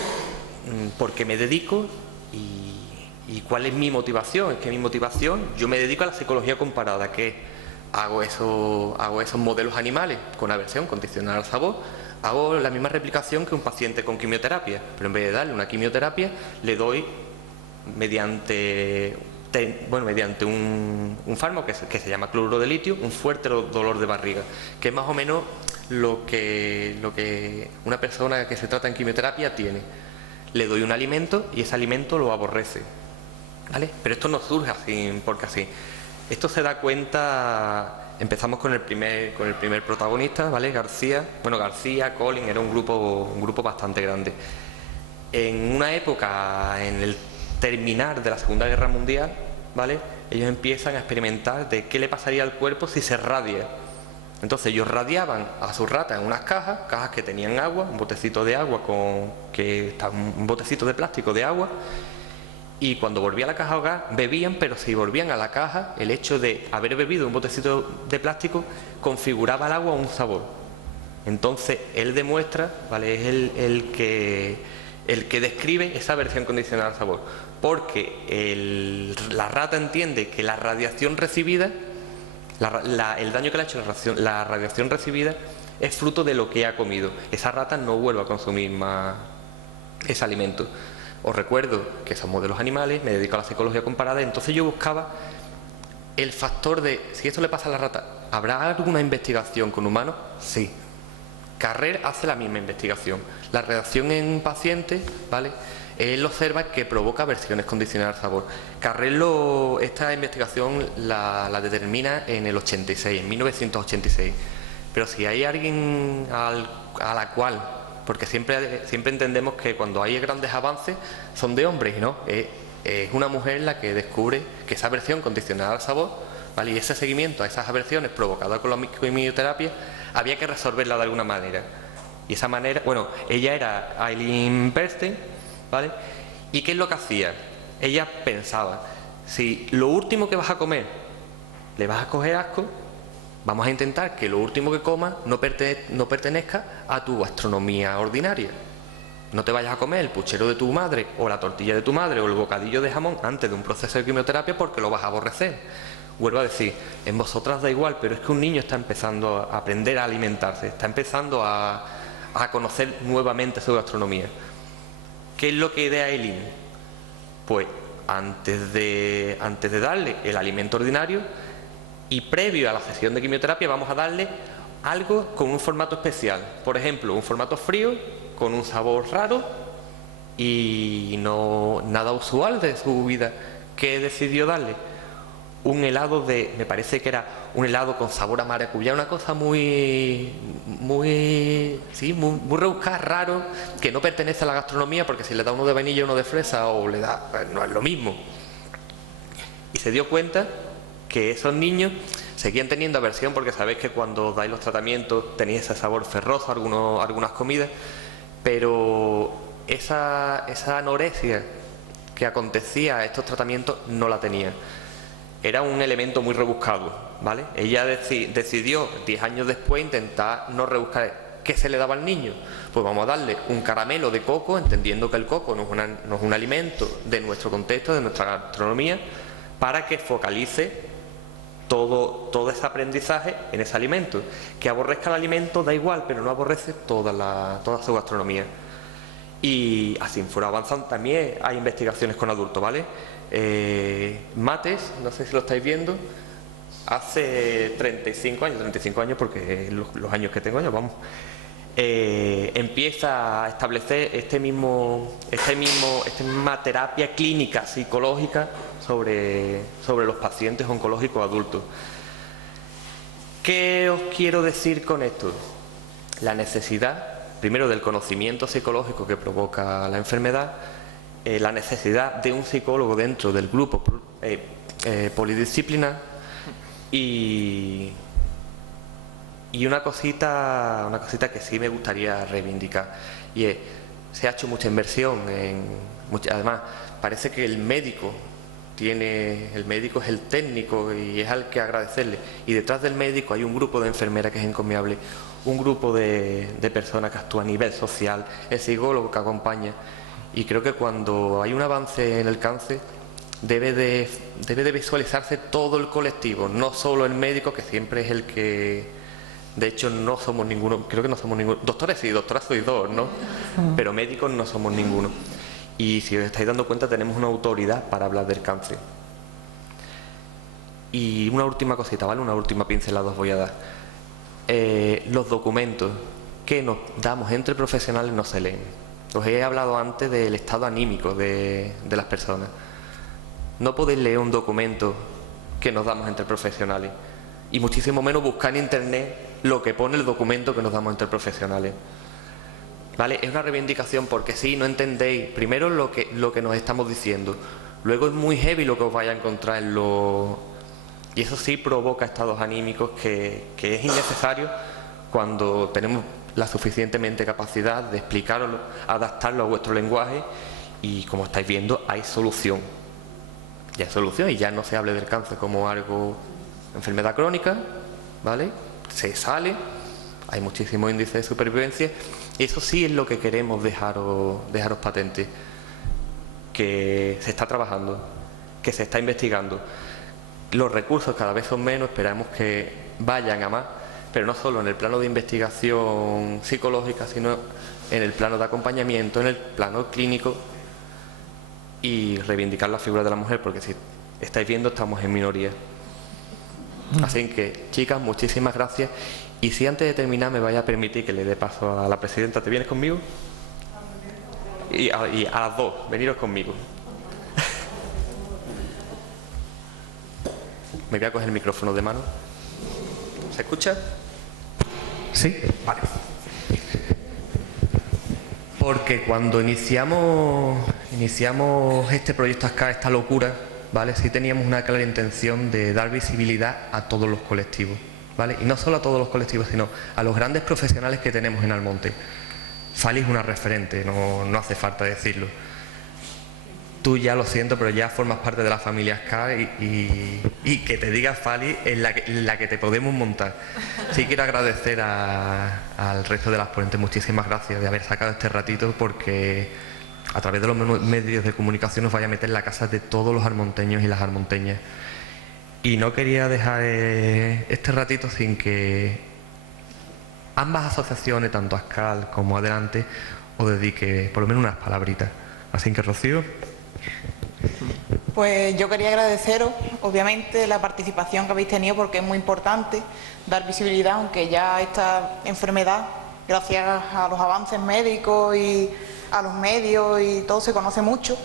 por qué me dedico y cuál es mi motivación. Es que mi motivación, yo me dedico a la psicología comparada, que hago esos modelos animales con aversión condicional al sabor, hago la misma replicación que un paciente con quimioterapia, pero en vez de darle una quimioterapia, le doy mediante un fármaco que se llama cloruro de litio, un fuerte dolor de barriga, que es más o menos lo que una persona que se trata en quimioterapia tiene. Le doy un alimento y ese alimento lo aborrece, ¿vale? Pero esto no surge así porque así. Esto se da cuenta, empezamos con el primer protagonista, ¿vale? García, Colin, era un grupo bastante grande. En una época, en el terminar de la Segunda Guerra Mundial, ¿vale? Ellos empiezan a experimentar de qué le pasaría al cuerpo si se radia. Entonces ellos radiaban a sus ratas en unas cajas que tenían agua, un botecito de agua un botecito de plástico de agua, y cuando volvía a la caja hogar bebían, pero si volvían a la caja, el hecho de haber bebido un botecito de plástico configuraba el agua un sabor. Entonces él demuestra, ¿vale? Es el que describe esa aversión condicional al sabor, porque la rata entiende que la radiación recibida, el daño que le ha hecho la radiación recibida es fruto de lo que ha comido. Esa rata no vuelve a consumir más ese alimento. Os recuerdo que son modelos animales, me dedico a la psicología comparada, entonces yo buscaba el factor de si esto le pasa a la rata, ¿habrá alguna investigación con humanos? Sí. Carrer hace la misma investigación. La reacción en pacientes, ¿vale? Él observa que provoca aversiones condicionales al sabor. Carrer esta investigación la determina en el 86, en 1986. Pero si hay alguien a la cual, porque siempre entendemos que cuando hay grandes avances son de hombres, ¿no? Es una mujer la que descubre que esa aversión condicional al sabor, ¿vale? Y ese seguimiento a esas aversiones provocadas con la quimioterapia había que resolverla de alguna manera. Y esa manera, bueno, ella era Eileen Bernstein, ¿vale? ¿Y qué es lo que hacía? Ella pensaba, si lo último que vas a comer le vas a coger asco, vamos a intentar que lo último que comas no pertenezca a tu gastronomía ordinaria. no te vayas a comer el puchero de tu madre o la tortilla de tu madre o el bocadillo de jamón antes de un proceso de quimioterapia porque lo vas a aborrecer. Vuelvo a decir, en vosotras da igual, pero es que un niño está empezando a aprender a alimentarse, está empezando a conocer nuevamente su gastronomía. ¿Qué es lo que idea Eileen? Pues antes de darle el alimento ordinario y previo a la sesión de quimioterapia vamos a darle algo con un formato especial. Por ejemplo, un formato frío, con un sabor raro y no nada usual de su vida. ¿Qué decidió darle? Un helado me parece que era un helado con sabor a maracuyá, una cosa muy rebuscada, raro, que no pertenece a la gastronomía, porque si le da uno de vainilla y uno de fresa o le da, pues no es lo mismo. Y se dio cuenta que esos niños seguían teniendo aversión, porque sabéis que cuando dais los tratamientos tenéis ese sabor ferroso algunas comidas, pero esa anorexia que acontecía a estos tratamientos no la tenía. Era un elemento muy rebuscado, ¿vale? Ella decidió 10 años después intentar no rebuscar qué se le daba al niño. Pues vamos a darle un caramelo de coco, entendiendo que el coco no es un alimento de nuestro contexto, de nuestra gastronomía, para que focalice todo ese aprendizaje en ese alimento. Que aborrezca el alimento da igual, pero no aborrece toda su gastronomía. Y así fuera avanzando. También hay investigaciones con adultos, ¿vale? Mates, no sé si lo estáis viendo, hace 35 años porque los años que tengo yo, vamos, empieza a establecer esta misma terapia clínica psicológica sobre los pacientes oncológicos adultos. ¿Qué os quiero decir con esto? La necesidad, primero, del conocimiento psicológico que provoca la enfermedad, la necesidad de un psicólogo dentro del grupo polidisciplinar y una cosita que sí me gustaría reivindicar, y es, se ha hecho mucha inversión además parece que el médico es el técnico y es al que agradecerle, y detrás del médico hay un grupo de enfermeras que es encomiable, un grupo de personas que actúa a nivel social, el psicólogo que acompaña. Y creo que cuando hay un avance en el cáncer debe de visualizarse todo el colectivo, no solo el médico, que siempre es el que, de hecho no somos ninguno, creo que no somos ninguno, doctores sí, doctoras sois dos, ¿no? Pero médicos no somos ninguno. Y si os estáis dando cuenta, tenemos una autoridad para hablar del cáncer. Y una última cosita, ¿vale? Una última pincelada os voy a dar. Los documentos que nos damos entre profesionales no se leen. Os he hablado antes del estado anímico de las personas. No podéis leer un documento que nos damos entre profesionales, y muchísimo menos buscar en internet lo que pone el documento que nos damos entre profesionales. ¿Vale? Es una reivindicación porque sí, no entendéis primero lo que nos estamos diciendo, luego es muy heavy lo que os vais a encontrar y eso sí provoca estados anímicos que es innecesario cuando tenemos la suficientemente capacidad de explicarlo, adaptarlo a vuestro lenguaje, y como estáis viendo hay solución. Ya hay solución y ya no se hable del cáncer como algo, enfermedad crónica, ¿vale? Se sale, hay muchísimos índices de supervivencia, y eso sí es lo que queremos dejaros patente, que se está trabajando, que se está investigando. Los recursos cada vez son menos, esperamos que vayan a más, pero no solo en el plano de investigación psicológica, sino en el plano de acompañamiento, en el plano clínico, y reivindicar la figura de la mujer, porque si estáis viendo estamos en minoría. Así que, chicas, muchísimas gracias, y si antes de terminar me vaya a permitir que le dé paso a la presidenta. ¿Te vienes conmigo? Y a las dos, veniros conmigo. Me voy a coger el micrófono de mano. ¿Se escucha? ¿Sí? Vale. Porque cuando iniciamos este proyecto ASCA, esta locura, ¿vale? Sí teníamos una clara intención de dar visibilidad a todos los colectivos, ¿vale? Y no solo a todos los colectivos, sino a los grandes profesionales que tenemos en Almonte. Fali es una referente, no hace falta decirlo. tú ya, lo siento, pero ya formas parte de la familia SCAR y que te diga Fali en la que te podemos montar. Sí quiero agradecer al resto de las ponentes, muchísimas gracias de haber sacado este ratito, porque a través de los medios de comunicación nos vaya a meter en la casa de todos los armonteños y las armonteñas. Y no quería dejar este ratito sin que ambas asociaciones, tanto ASCAL como Adelante, os dedique por lo menos unas palabritas. Así que, Rocío. Pues yo quería agradeceros, obviamente, la participación que habéis tenido, porque es muy importante dar visibilidad, aunque ya esta enfermedad, gracias a los avances médicos y a los medios y todo, se conoce mucho,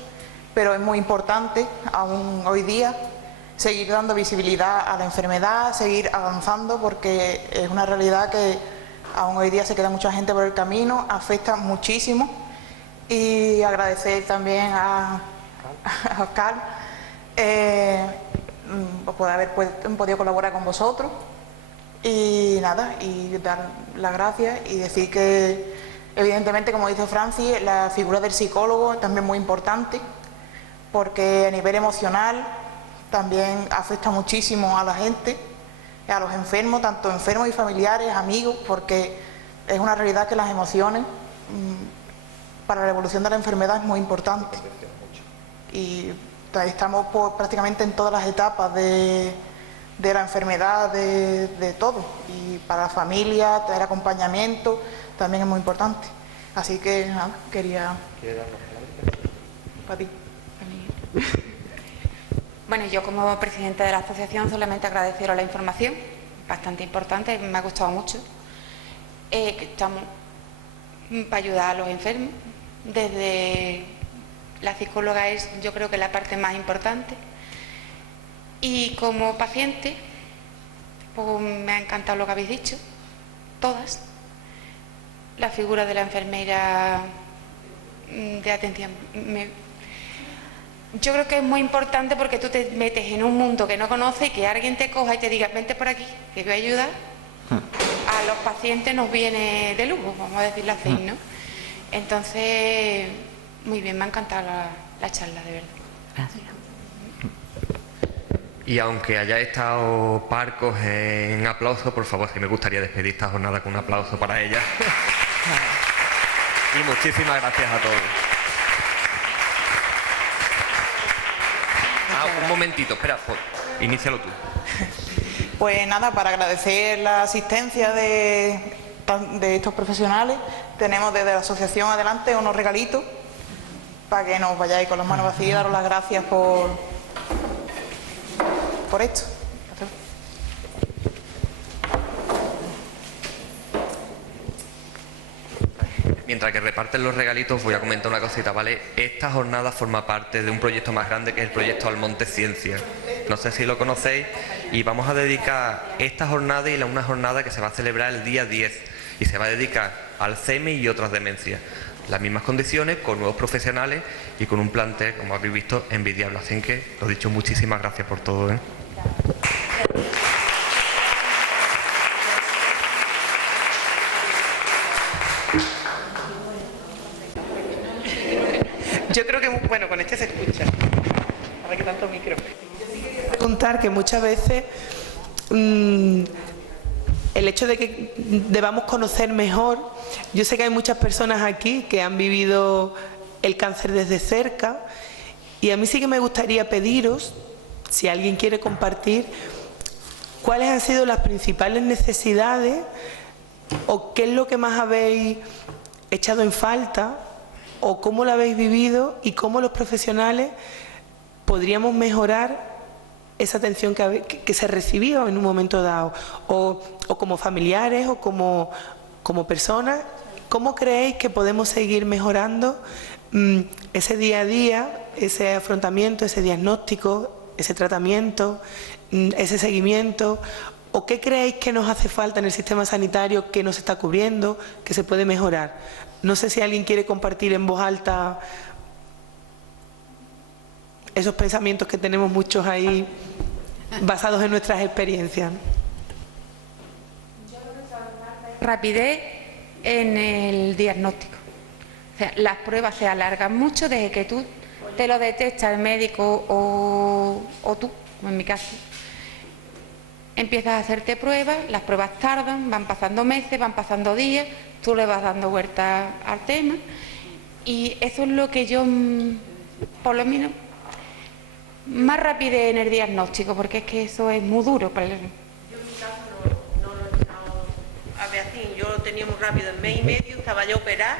pero es muy importante aún hoy día seguir dando visibilidad a la enfermedad, seguir avanzando, porque es una realidad que aún hoy día se queda mucha gente por el camino, afecta muchísimo. Y agradecer también a Oscar por haber podido colaborar con vosotros, y nada, y dar las gracias y decir que evidentemente, como dice Francis, la figura del psicólogo es también muy importante, porque a nivel emocional también afecta muchísimo a la gente, a los enfermos, tanto enfermos y familiares, amigos, porque es una realidad que las emociones para la evolución de la enfermedad es muy importante. Y estamos prácticamente en todas las etapas de la enfermedad, de todo. Y para la familia, el acompañamiento también es muy importante. Así que nada, quería... Para ti. Bueno, yo como presidenta de la asociación solamente agradeceros la información, bastante importante, me ha gustado mucho. Que estamos para ayudar a los enfermos. Desde la psicóloga es, yo creo que la parte más importante. Y como paciente, pues me ha encantado lo que habéis dicho, todas. La figura de la enfermera de atención. Yo creo que es muy importante, porque tú te metes en un mundo que no conoces y que alguien te coja y te diga, vente por aquí, que voy a ayudar. A los pacientes nos viene de lujo, vamos a decirlo así, ¿no? Entonces, muy bien, me ha encantado la charla, de verdad. Gracias. Y aunque hayáis estado parcos en aplauso, por favor, sí me gustaría despedir esta jornada con un aplauso para ella. Y muchísimas gracias a todos. Un momentito, espera, pues, inícialo tú. Pues nada, para agradecer la asistencia de estos profesionales, tenemos desde la asociación Adelante unos regalitos para que no os vayáis con las manos vacías, daros las gracias por esto. Mientras que reparten los regalitos, voy a comentar una cosita, ¿vale? Esta jornada forma parte de un proyecto más grande, que es el proyecto Almonte Ciencia. No sé si lo conocéis, y vamos a dedicar esta jornada y una jornada que se va a celebrar el día 10, y se va a dedicar al Alzheimer y otras demencias. Las mismas condiciones, con nuevos profesionales y con un plantel, como habéis visto, envidiable. Así que, lo dicho, muchísimas gracias por todo, ¿eh? Yo creo que, bueno, con este se escucha. A ver qué tanto micro. Preguntar que muchas veces el hecho de que debamos conocer mejor, yo sé que hay muchas personas aquí que han vivido el cáncer desde cerca, y a mí sí que me gustaría pediros, si alguien quiere compartir, cuáles han sido las principales necesidades o qué es lo que más habéis echado en falta, o cómo lo habéis vivido y cómo los profesionales podríamos mejorar esa atención que se recibió en un momento dado, o como familiares o como personas. ¿Cómo creéis que podemos seguir mejorando ese día a día, ese afrontamiento, ese diagnóstico, ese tratamiento, ese seguimiento? ¿O qué creéis que nos hace falta en el sistema sanitario, que no se está cubriendo, que se puede mejorar? No sé si alguien quiere compartir en voz alta esos pensamientos que tenemos muchos ahí, basados en nuestras experiencias. Rapidez en el diagnóstico. O sea, las pruebas se alargan mucho desde que tú te lo detecta el médico o tú, como en mi caso, empiezas a hacerte pruebas, las pruebas tardan, van pasando meses, van pasando días, tú le vas dando vueltas al tema y eso es lo que yo, por lo menos, más rapidez en el diagnóstico, porque es que eso es muy duro para el... Yo en mi caso no lo he estado a ver así, yo lo tenía muy rápido, en mes y medio estaba ya operada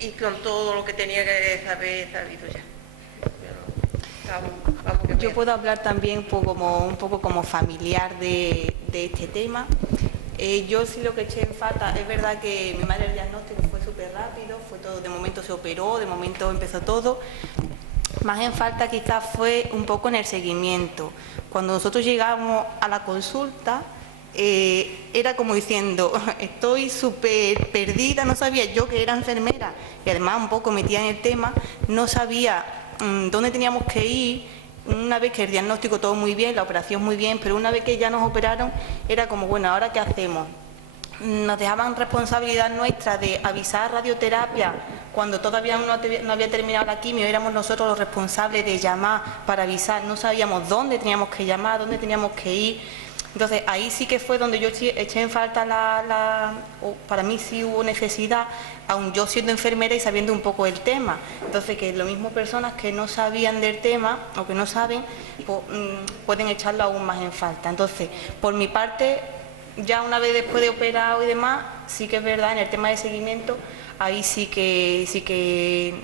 y con todo lo que tenía que saber sabido ya. Yo puedo hablar también un poco como familiar de este tema. Yo sí lo que eché en falta, es verdad que mi madre el diagnóstico fue súper rápido, fue todo, de momento se operó, de momento empezó todo. Más en falta quizás fue un poco en el seguimiento. Cuando nosotros llegamos a la consulta, era como diciendo, estoy súper perdida, no sabía yo que era enfermera y además un poco metida en el tema, no sabía dónde teníamos que ir. Una vez que el diagnóstico todo muy bien, la operación muy bien, pero una vez que ya nos operaron era como, bueno, ¿ahora qué hacemos? Nos dejaban responsabilidad nuestra de avisar radioterapia cuando todavía no había terminado la quimio, éramos nosotros los responsables de llamar para avisar, no sabíamos dónde teníamos que llamar, dónde teníamos que ir. Entonces ahí sí que fue donde yo eché en falta para mí sí hubo necesidad, aun yo siendo enfermera y sabiendo un poco el tema. Entonces que lo mismo personas que no sabían del tema o que no saben, pueden echarlo aún más en falta. Entonces, por mi parte, ya una vez después de operado y demás, sí que es verdad, en el tema de seguimiento, ahí sí que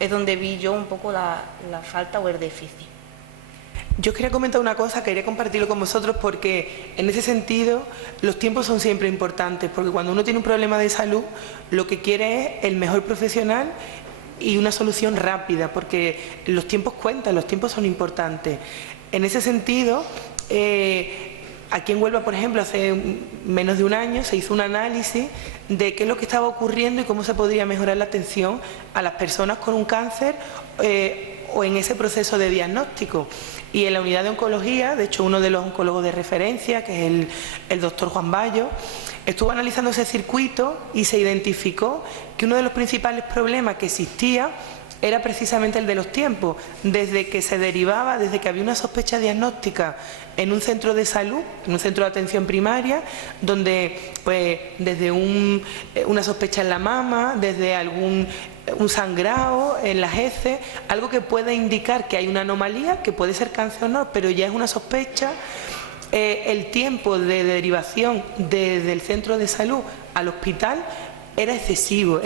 es donde vi yo un poco la falta o el déficit. Yo quería comentar una cosa, quería compartirlo con vosotros porque en ese sentido los tiempos son siempre importantes, porque cuando uno tiene un problema de salud lo que quiere es el mejor profesional y una solución rápida, porque los tiempos cuentan, los tiempos son importantes. En ese sentido, aquí en Huelva, por ejemplo, hace menos de un año se hizo un análisis de qué es lo que estaba ocurriendo y cómo se podría mejorar la atención a las personas con un cáncer o en ese proceso de diagnóstico. Y en la unidad de oncología, de hecho uno de los oncólogos de referencia, que es el doctor Juan Bayo, estuvo analizando ese circuito y se identificó que uno de los principales problemas que existía era precisamente el de los tiempos, desde que se derivaba, desde que había una sospecha diagnóstica en un centro de salud, en un centro de atención primaria, donde pues desde una sospecha en la mama, desde un sangrado en las heces, algo que pueda indicar que hay una anomalía, que puede ser cáncer o no, pero ya es una sospecha. El tiempo de derivación desde el centro de salud al hospital era excesivo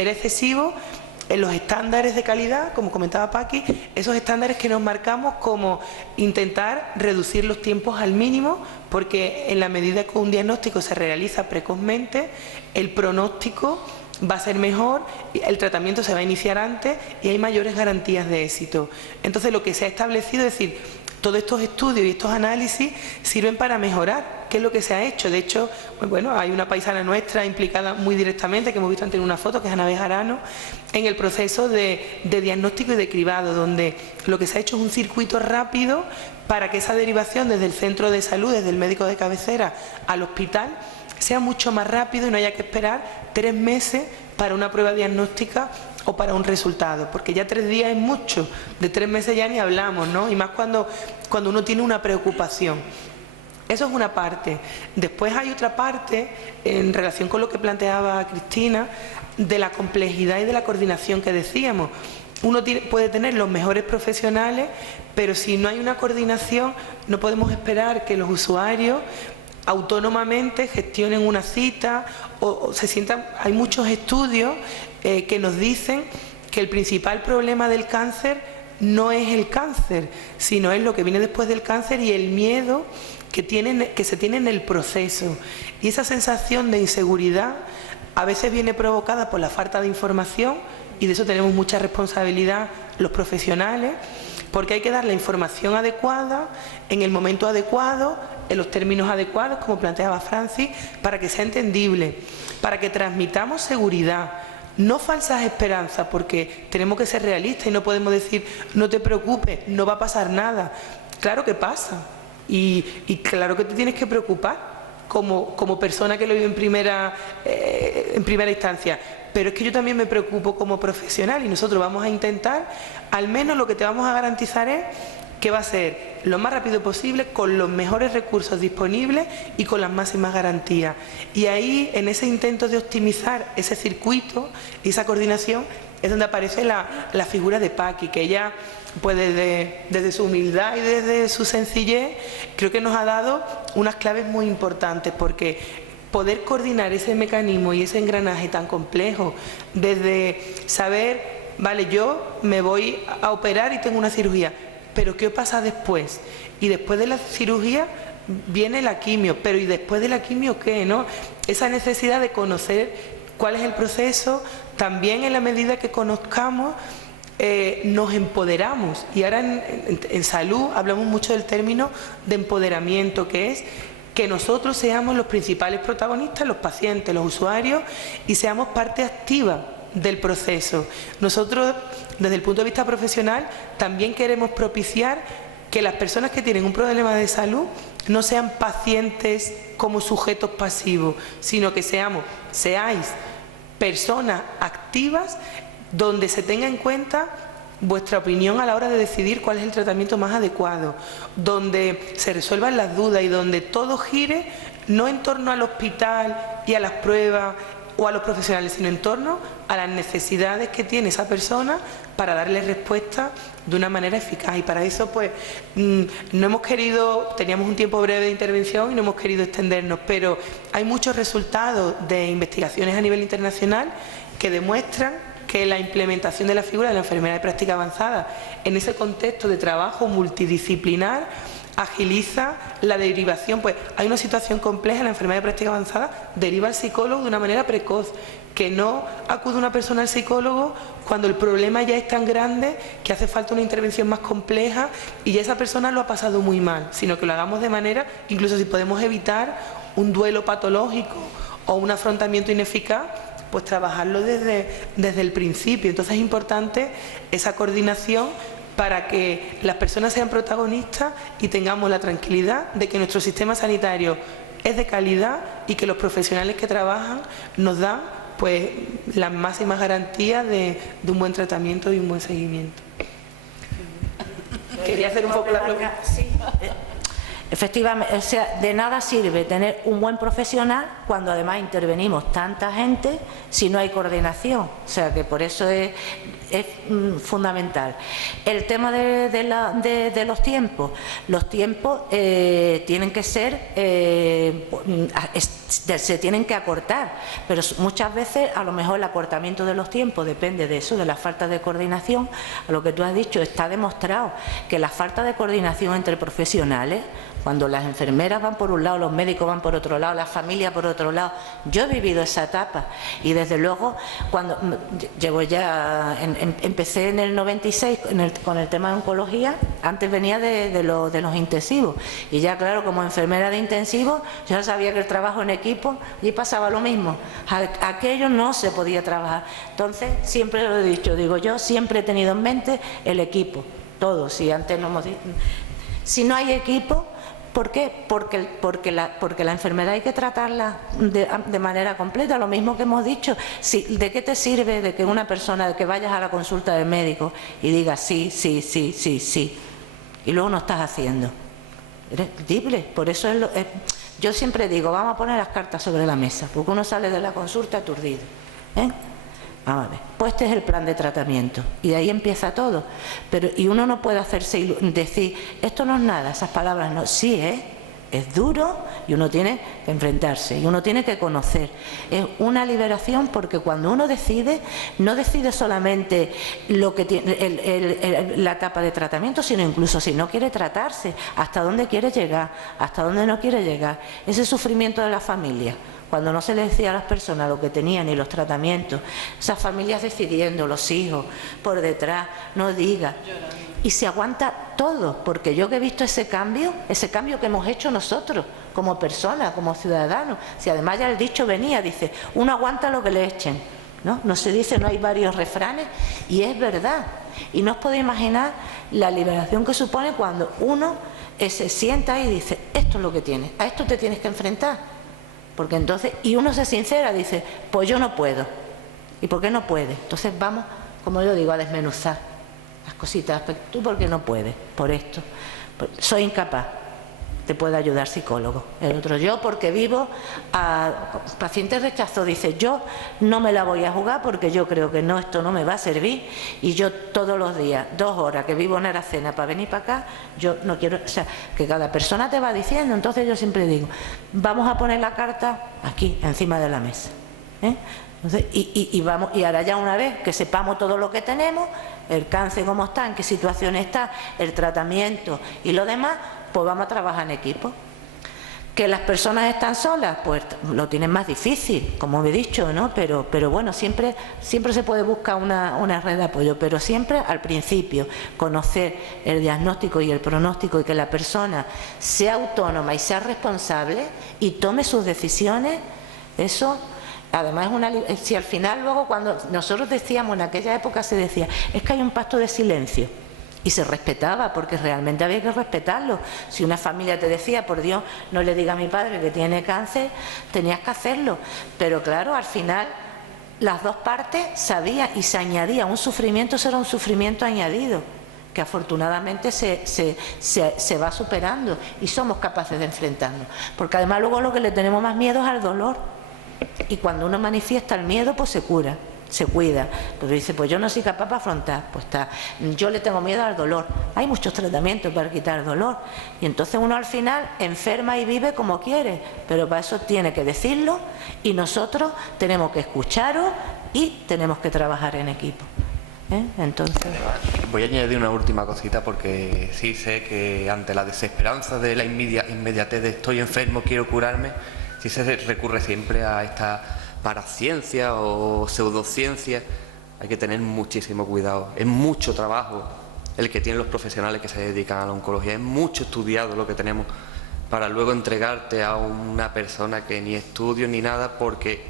en los estándares de calidad, como comentaba Paqui, esos estándares que nos marcamos como intentar reducir los tiempos al mínimo, porque en la medida que un diagnóstico se realiza precozmente, el pronóstico va a ser mejor, el tratamiento se va a iniciar antes y hay mayores garantías de éxito. Entonces lo que se ha establecido es decir, todos estos estudios y estos análisis sirven para mejorar. ¿Qué es lo que se ha hecho? De hecho, bueno, hay una paisana nuestra implicada muy directamente, que hemos visto antes en una foto, que es Ana Bejarano, en el proceso de diagnóstico y de cribado, donde lo que se ha hecho es un circuito rápido para que esa derivación desde el centro de salud, desde el médico de cabecera al hospital, sea mucho más rápido y no haya que esperar 3 meses para una prueba diagnóstica o para un resultado, porque ya 3 días es mucho, de 3 meses ya ni hablamos, ¿no? Y más cuando uno tiene una preocupación. Eso es una parte. Después hay otra parte, en relación con lo que planteaba Cristina, de la complejidad y de la coordinación que decíamos. Uno puede tener los mejores profesionales, pero si no hay una coordinación, no podemos esperar que los usuarios autónomamente gestionen una cita o se sientan. Hay muchos estudios que nos dicen que el principal problema del cáncer no es el cáncer, sino es lo que viene después del cáncer y el miedo que se tiene en el proceso. Y esa sensación de inseguridad a veces viene provocada por la falta de información, y de eso tenemos mucha responsabilidad los profesionales, porque hay que dar la información adecuada, en el momento adecuado, en los términos adecuados, como planteaba Francis, para que sea entendible, para que transmitamos seguridad, no falsas esperanzas, porque tenemos que ser realistas y no podemos decir no te preocupes, no va a pasar nada. Claro que pasa y claro que te tienes que preocupar, como persona que lo vive en primera instancia, pero es que yo también me preocupo como profesional y nosotros vamos a intentar, al menos lo que te vamos a garantizar es que va a ser lo más rápido posible, con los mejores recursos disponibles y con las máximas garantías. Y ahí, en ese intento de optimizar ese circuito y esa coordinación, es donde aparece la figura de Paqui, que ella, pues desde su humildad y desde su sencillez, creo que nos ha dado unas claves muy importantes, porque poder coordinar ese mecanismo y ese engranaje tan complejo, desde saber, vale, yo me voy a operar y tengo una cirugía, pero ¿qué pasa después? Y después de la cirugía viene la quimio, pero ¿y después de la quimio qué? ¿No? Esa necesidad de conocer cuál es el proceso, también en la medida que conozcamos, nos empoderamos. Y ahora en salud hablamos mucho del término de empoderamiento, que es que nosotros seamos los principales protagonistas, los pacientes, los usuarios, y seamos parte activa del proceso. Nosotros, desde el punto de vista profesional, también queremos propiciar que las personas que tienen un problema de salud no sean pacientes como sujetos pasivos, sino que seáis personas activas donde se tenga en cuenta vuestra opinión a la hora de decidir cuál es el tratamiento más adecuado, donde se resuelvan las dudas y donde todo gire no en torno al hospital y a las pruebas o a los profesionales, sino en torno a las necesidades que tiene esa persona para darle respuesta de una manera eficaz. Y para eso, pues, no hemos querido, teníamos un tiempo breve de intervención y no hemos querido extendernos, pero hay muchos resultados de investigaciones a nivel internacional que demuestran que la implementación de la figura de la enfermera de práctica avanzada en ese contexto de trabajo multidisciplinar agiliza la derivación. Pues hay una situación compleja, la enfermedad de práctica avanzada deriva al psicólogo de una manera precoz, que no acude una persona al psicólogo cuando el problema ya es tan grande que hace falta una intervención más compleja y ya esa persona lo ha pasado muy mal, sino que lo hagamos de manera, incluso si podemos evitar un duelo patológico o un afrontamiento ineficaz, pues trabajarlo desde el principio. Entonces es importante esa coordinación para que las personas sean protagonistas y tengamos la tranquilidad de que nuestro sistema sanitario es de calidad y que los profesionales que trabajan nos dan, pues, las máximas garantías de un buen tratamiento y un buen seguimiento. Quería hacer un poco la pregunta. Sí. Efectivamente, o sea, de nada sirve tener un buen profesional cuando además intervenimos tanta gente si no hay coordinación. O sea, que por eso es fundamental. El tema de los tiempos. Los tiempos tienen que ser, se tienen que acortar, pero muchas veces a lo mejor el acortamiento de los tiempos depende de eso, de la falta de coordinación. A lo que tú has dicho, está demostrado que la falta de coordinación entre profesionales, cuando las enfermeras van por un lado, los médicos van por otro lado, la familia por otro lado. Yo he vivido esa etapa y desde luego cuando llevo ya, empecé en el 96 con el tema de oncología, antes venía de los intensivos y ya claro, como enfermera de intensivos, yo sabía que el trabajo en equipo y pasaba lo mismo. Aquello no se podía trabajar. Entonces siempre lo he dicho, digo yo, siempre he tenido en mente el equipo, todo. Si antes no hemos dicho, si no hay equipo, ¿por qué? Porque la enfermedad hay que tratarla de manera completa. Lo mismo que hemos dicho, ¿de qué te sirve de que una persona, de que vayas a la consulta del médico y digas sí, sí, sí, sí, sí, y luego no estás haciendo? Eres ridículo. Por eso yo siempre digo, vamos a poner las cartas sobre la mesa, porque uno sale de la consulta aturdido. Vamos a ver, pues este es el plan de tratamiento y de ahí empieza todo. Y uno no puede decir, esto no es nada, esas palabras no. Sí, es duro y uno tiene que enfrentarse y uno tiene que conocer. Es una liberación porque cuando uno decide, no decide solamente lo que tiene la etapa de tratamiento, sino incluso si no quiere tratarse, hasta dónde quiere llegar, hasta dónde no quiere llegar. Ese sufrimiento de la familia, cuando no se les decía a las personas lo que tenían y los tratamientos, esas familias decidiendo, los hijos por detrás, no diga. Y se aguanta todo, porque yo que he visto ese cambio que hemos hecho nosotros, como personas, como ciudadanos. Si además ya el dicho venía, dice, uno aguanta lo que le echen, ¿no? No se dice, no hay varios refranes, y es verdad. Y no os podéis imaginar la liberación que supone cuando uno se sienta y dice, esto es lo que tienes, a esto te tienes que enfrentar. porque entonces, y uno se sincera, dice, pues yo no puedo. ¿Y por qué no puede? Entonces vamos, como yo digo, a desmenuzar las cositas. ¿Tú por qué no puedes? Por esto. Soy incapaz. Te puede ayudar psicólogo. El otro, yo porque vivo a paciente rechazo, dice, yo no me la voy a jugar porque yo creo que no, esto no me va a servir, y yo todos los días, 2 horas que vivo en Aracena para venir para acá, yo no quiero, o sea, que cada persona te va diciendo. Entonces yo siempre digo, vamos a poner la carta aquí, encima de la mesa, ¿eh? Entonces, y vamos, y ahora ya una vez que sepamos todo lo que tenemos, el cáncer cómo está, en qué situación está, el tratamiento y lo demás, pues vamos a trabajar en equipo. ¿Que las personas están solas? Pues lo tienen más difícil, como he dicho, ¿no? Pero bueno, siempre se puede buscar una red de apoyo, pero siempre al principio conocer el diagnóstico y el pronóstico, y que la persona sea autónoma y sea responsable y tome sus decisiones. Eso, además, si al final luego, cuando nosotros decíamos, en aquella época se decía, es que hay un pacto de silencio. Y se respetaba, porque realmente había que respetarlo. Si una familia te decía, por Dios, no le diga a mi padre que tiene cáncer, tenías que hacerlo. Pero claro, al final las dos partes sabían, y se añadía un sufrimiento, eso era un sufrimiento añadido, que afortunadamente se va superando y somos capaces de enfrentarnos. Porque además luego lo que le tenemos más miedo es al dolor. Y cuando uno manifiesta el miedo, pues se cura. Se cuida, pero dice, pues yo no soy capaz para afrontar, pues está, yo le tengo miedo al dolor. Hay muchos tratamientos para quitar el dolor, y entonces uno al final enferma y vive como quiere, pero para eso tiene que decirlo, y nosotros tenemos que escucharos y tenemos que trabajar en equipo, ¿eh? Entonces, voy a añadir una última cosita, porque sí sé que ante la desesperanza de la inmediatez de estoy enfermo, quiero curarme, sí se recurre siempre a esta paraciencia o pseudociencia. Hay que tener muchísimo cuidado. Es mucho trabajo el que tienen los profesionales que se dedican a la oncología. Es mucho estudiado lo que tenemos para luego entregarte a una persona que ni estudio ni nada, porque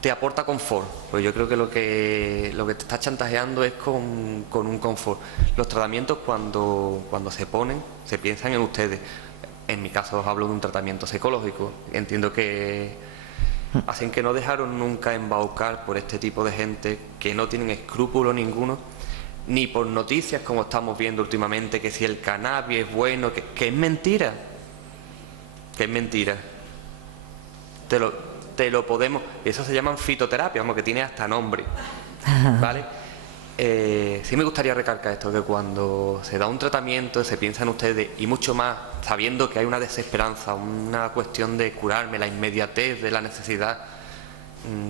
te aporta confort. Pues yo creo que lo que te está chantajeando es con un confort. Los tratamientos, cuando se ponen, se piensan en ustedes. En mi caso os hablo de un tratamiento psicológico. Entiendo que hacen que no dejaron nunca embaucar por este tipo de gente que no tienen escrúpulo ninguno, ni por noticias como estamos viendo últimamente, que si el cannabis es bueno, que es mentira, que es mentira. Te lo podemos, eso se llaman fitoterapia, vamos, que tiene hasta nombre, ¿vale? Sí me gustaría recalcar esto, que cuando se da un tratamiento se piensa en ustedes, y mucho más sabiendo que hay una desesperanza, una cuestión de curarme, la inmediatez de la necesidad.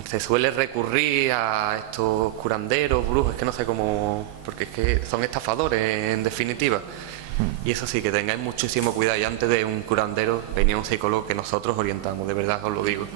Se suele recurrir a estos curanderos, brujos, es que no sé cómo, porque es que son estafadores en definitiva. Y eso sí, que tengáis muchísimo cuidado, y antes de un curandero venía un psicólogo que nosotros orientamos, de verdad os lo digo.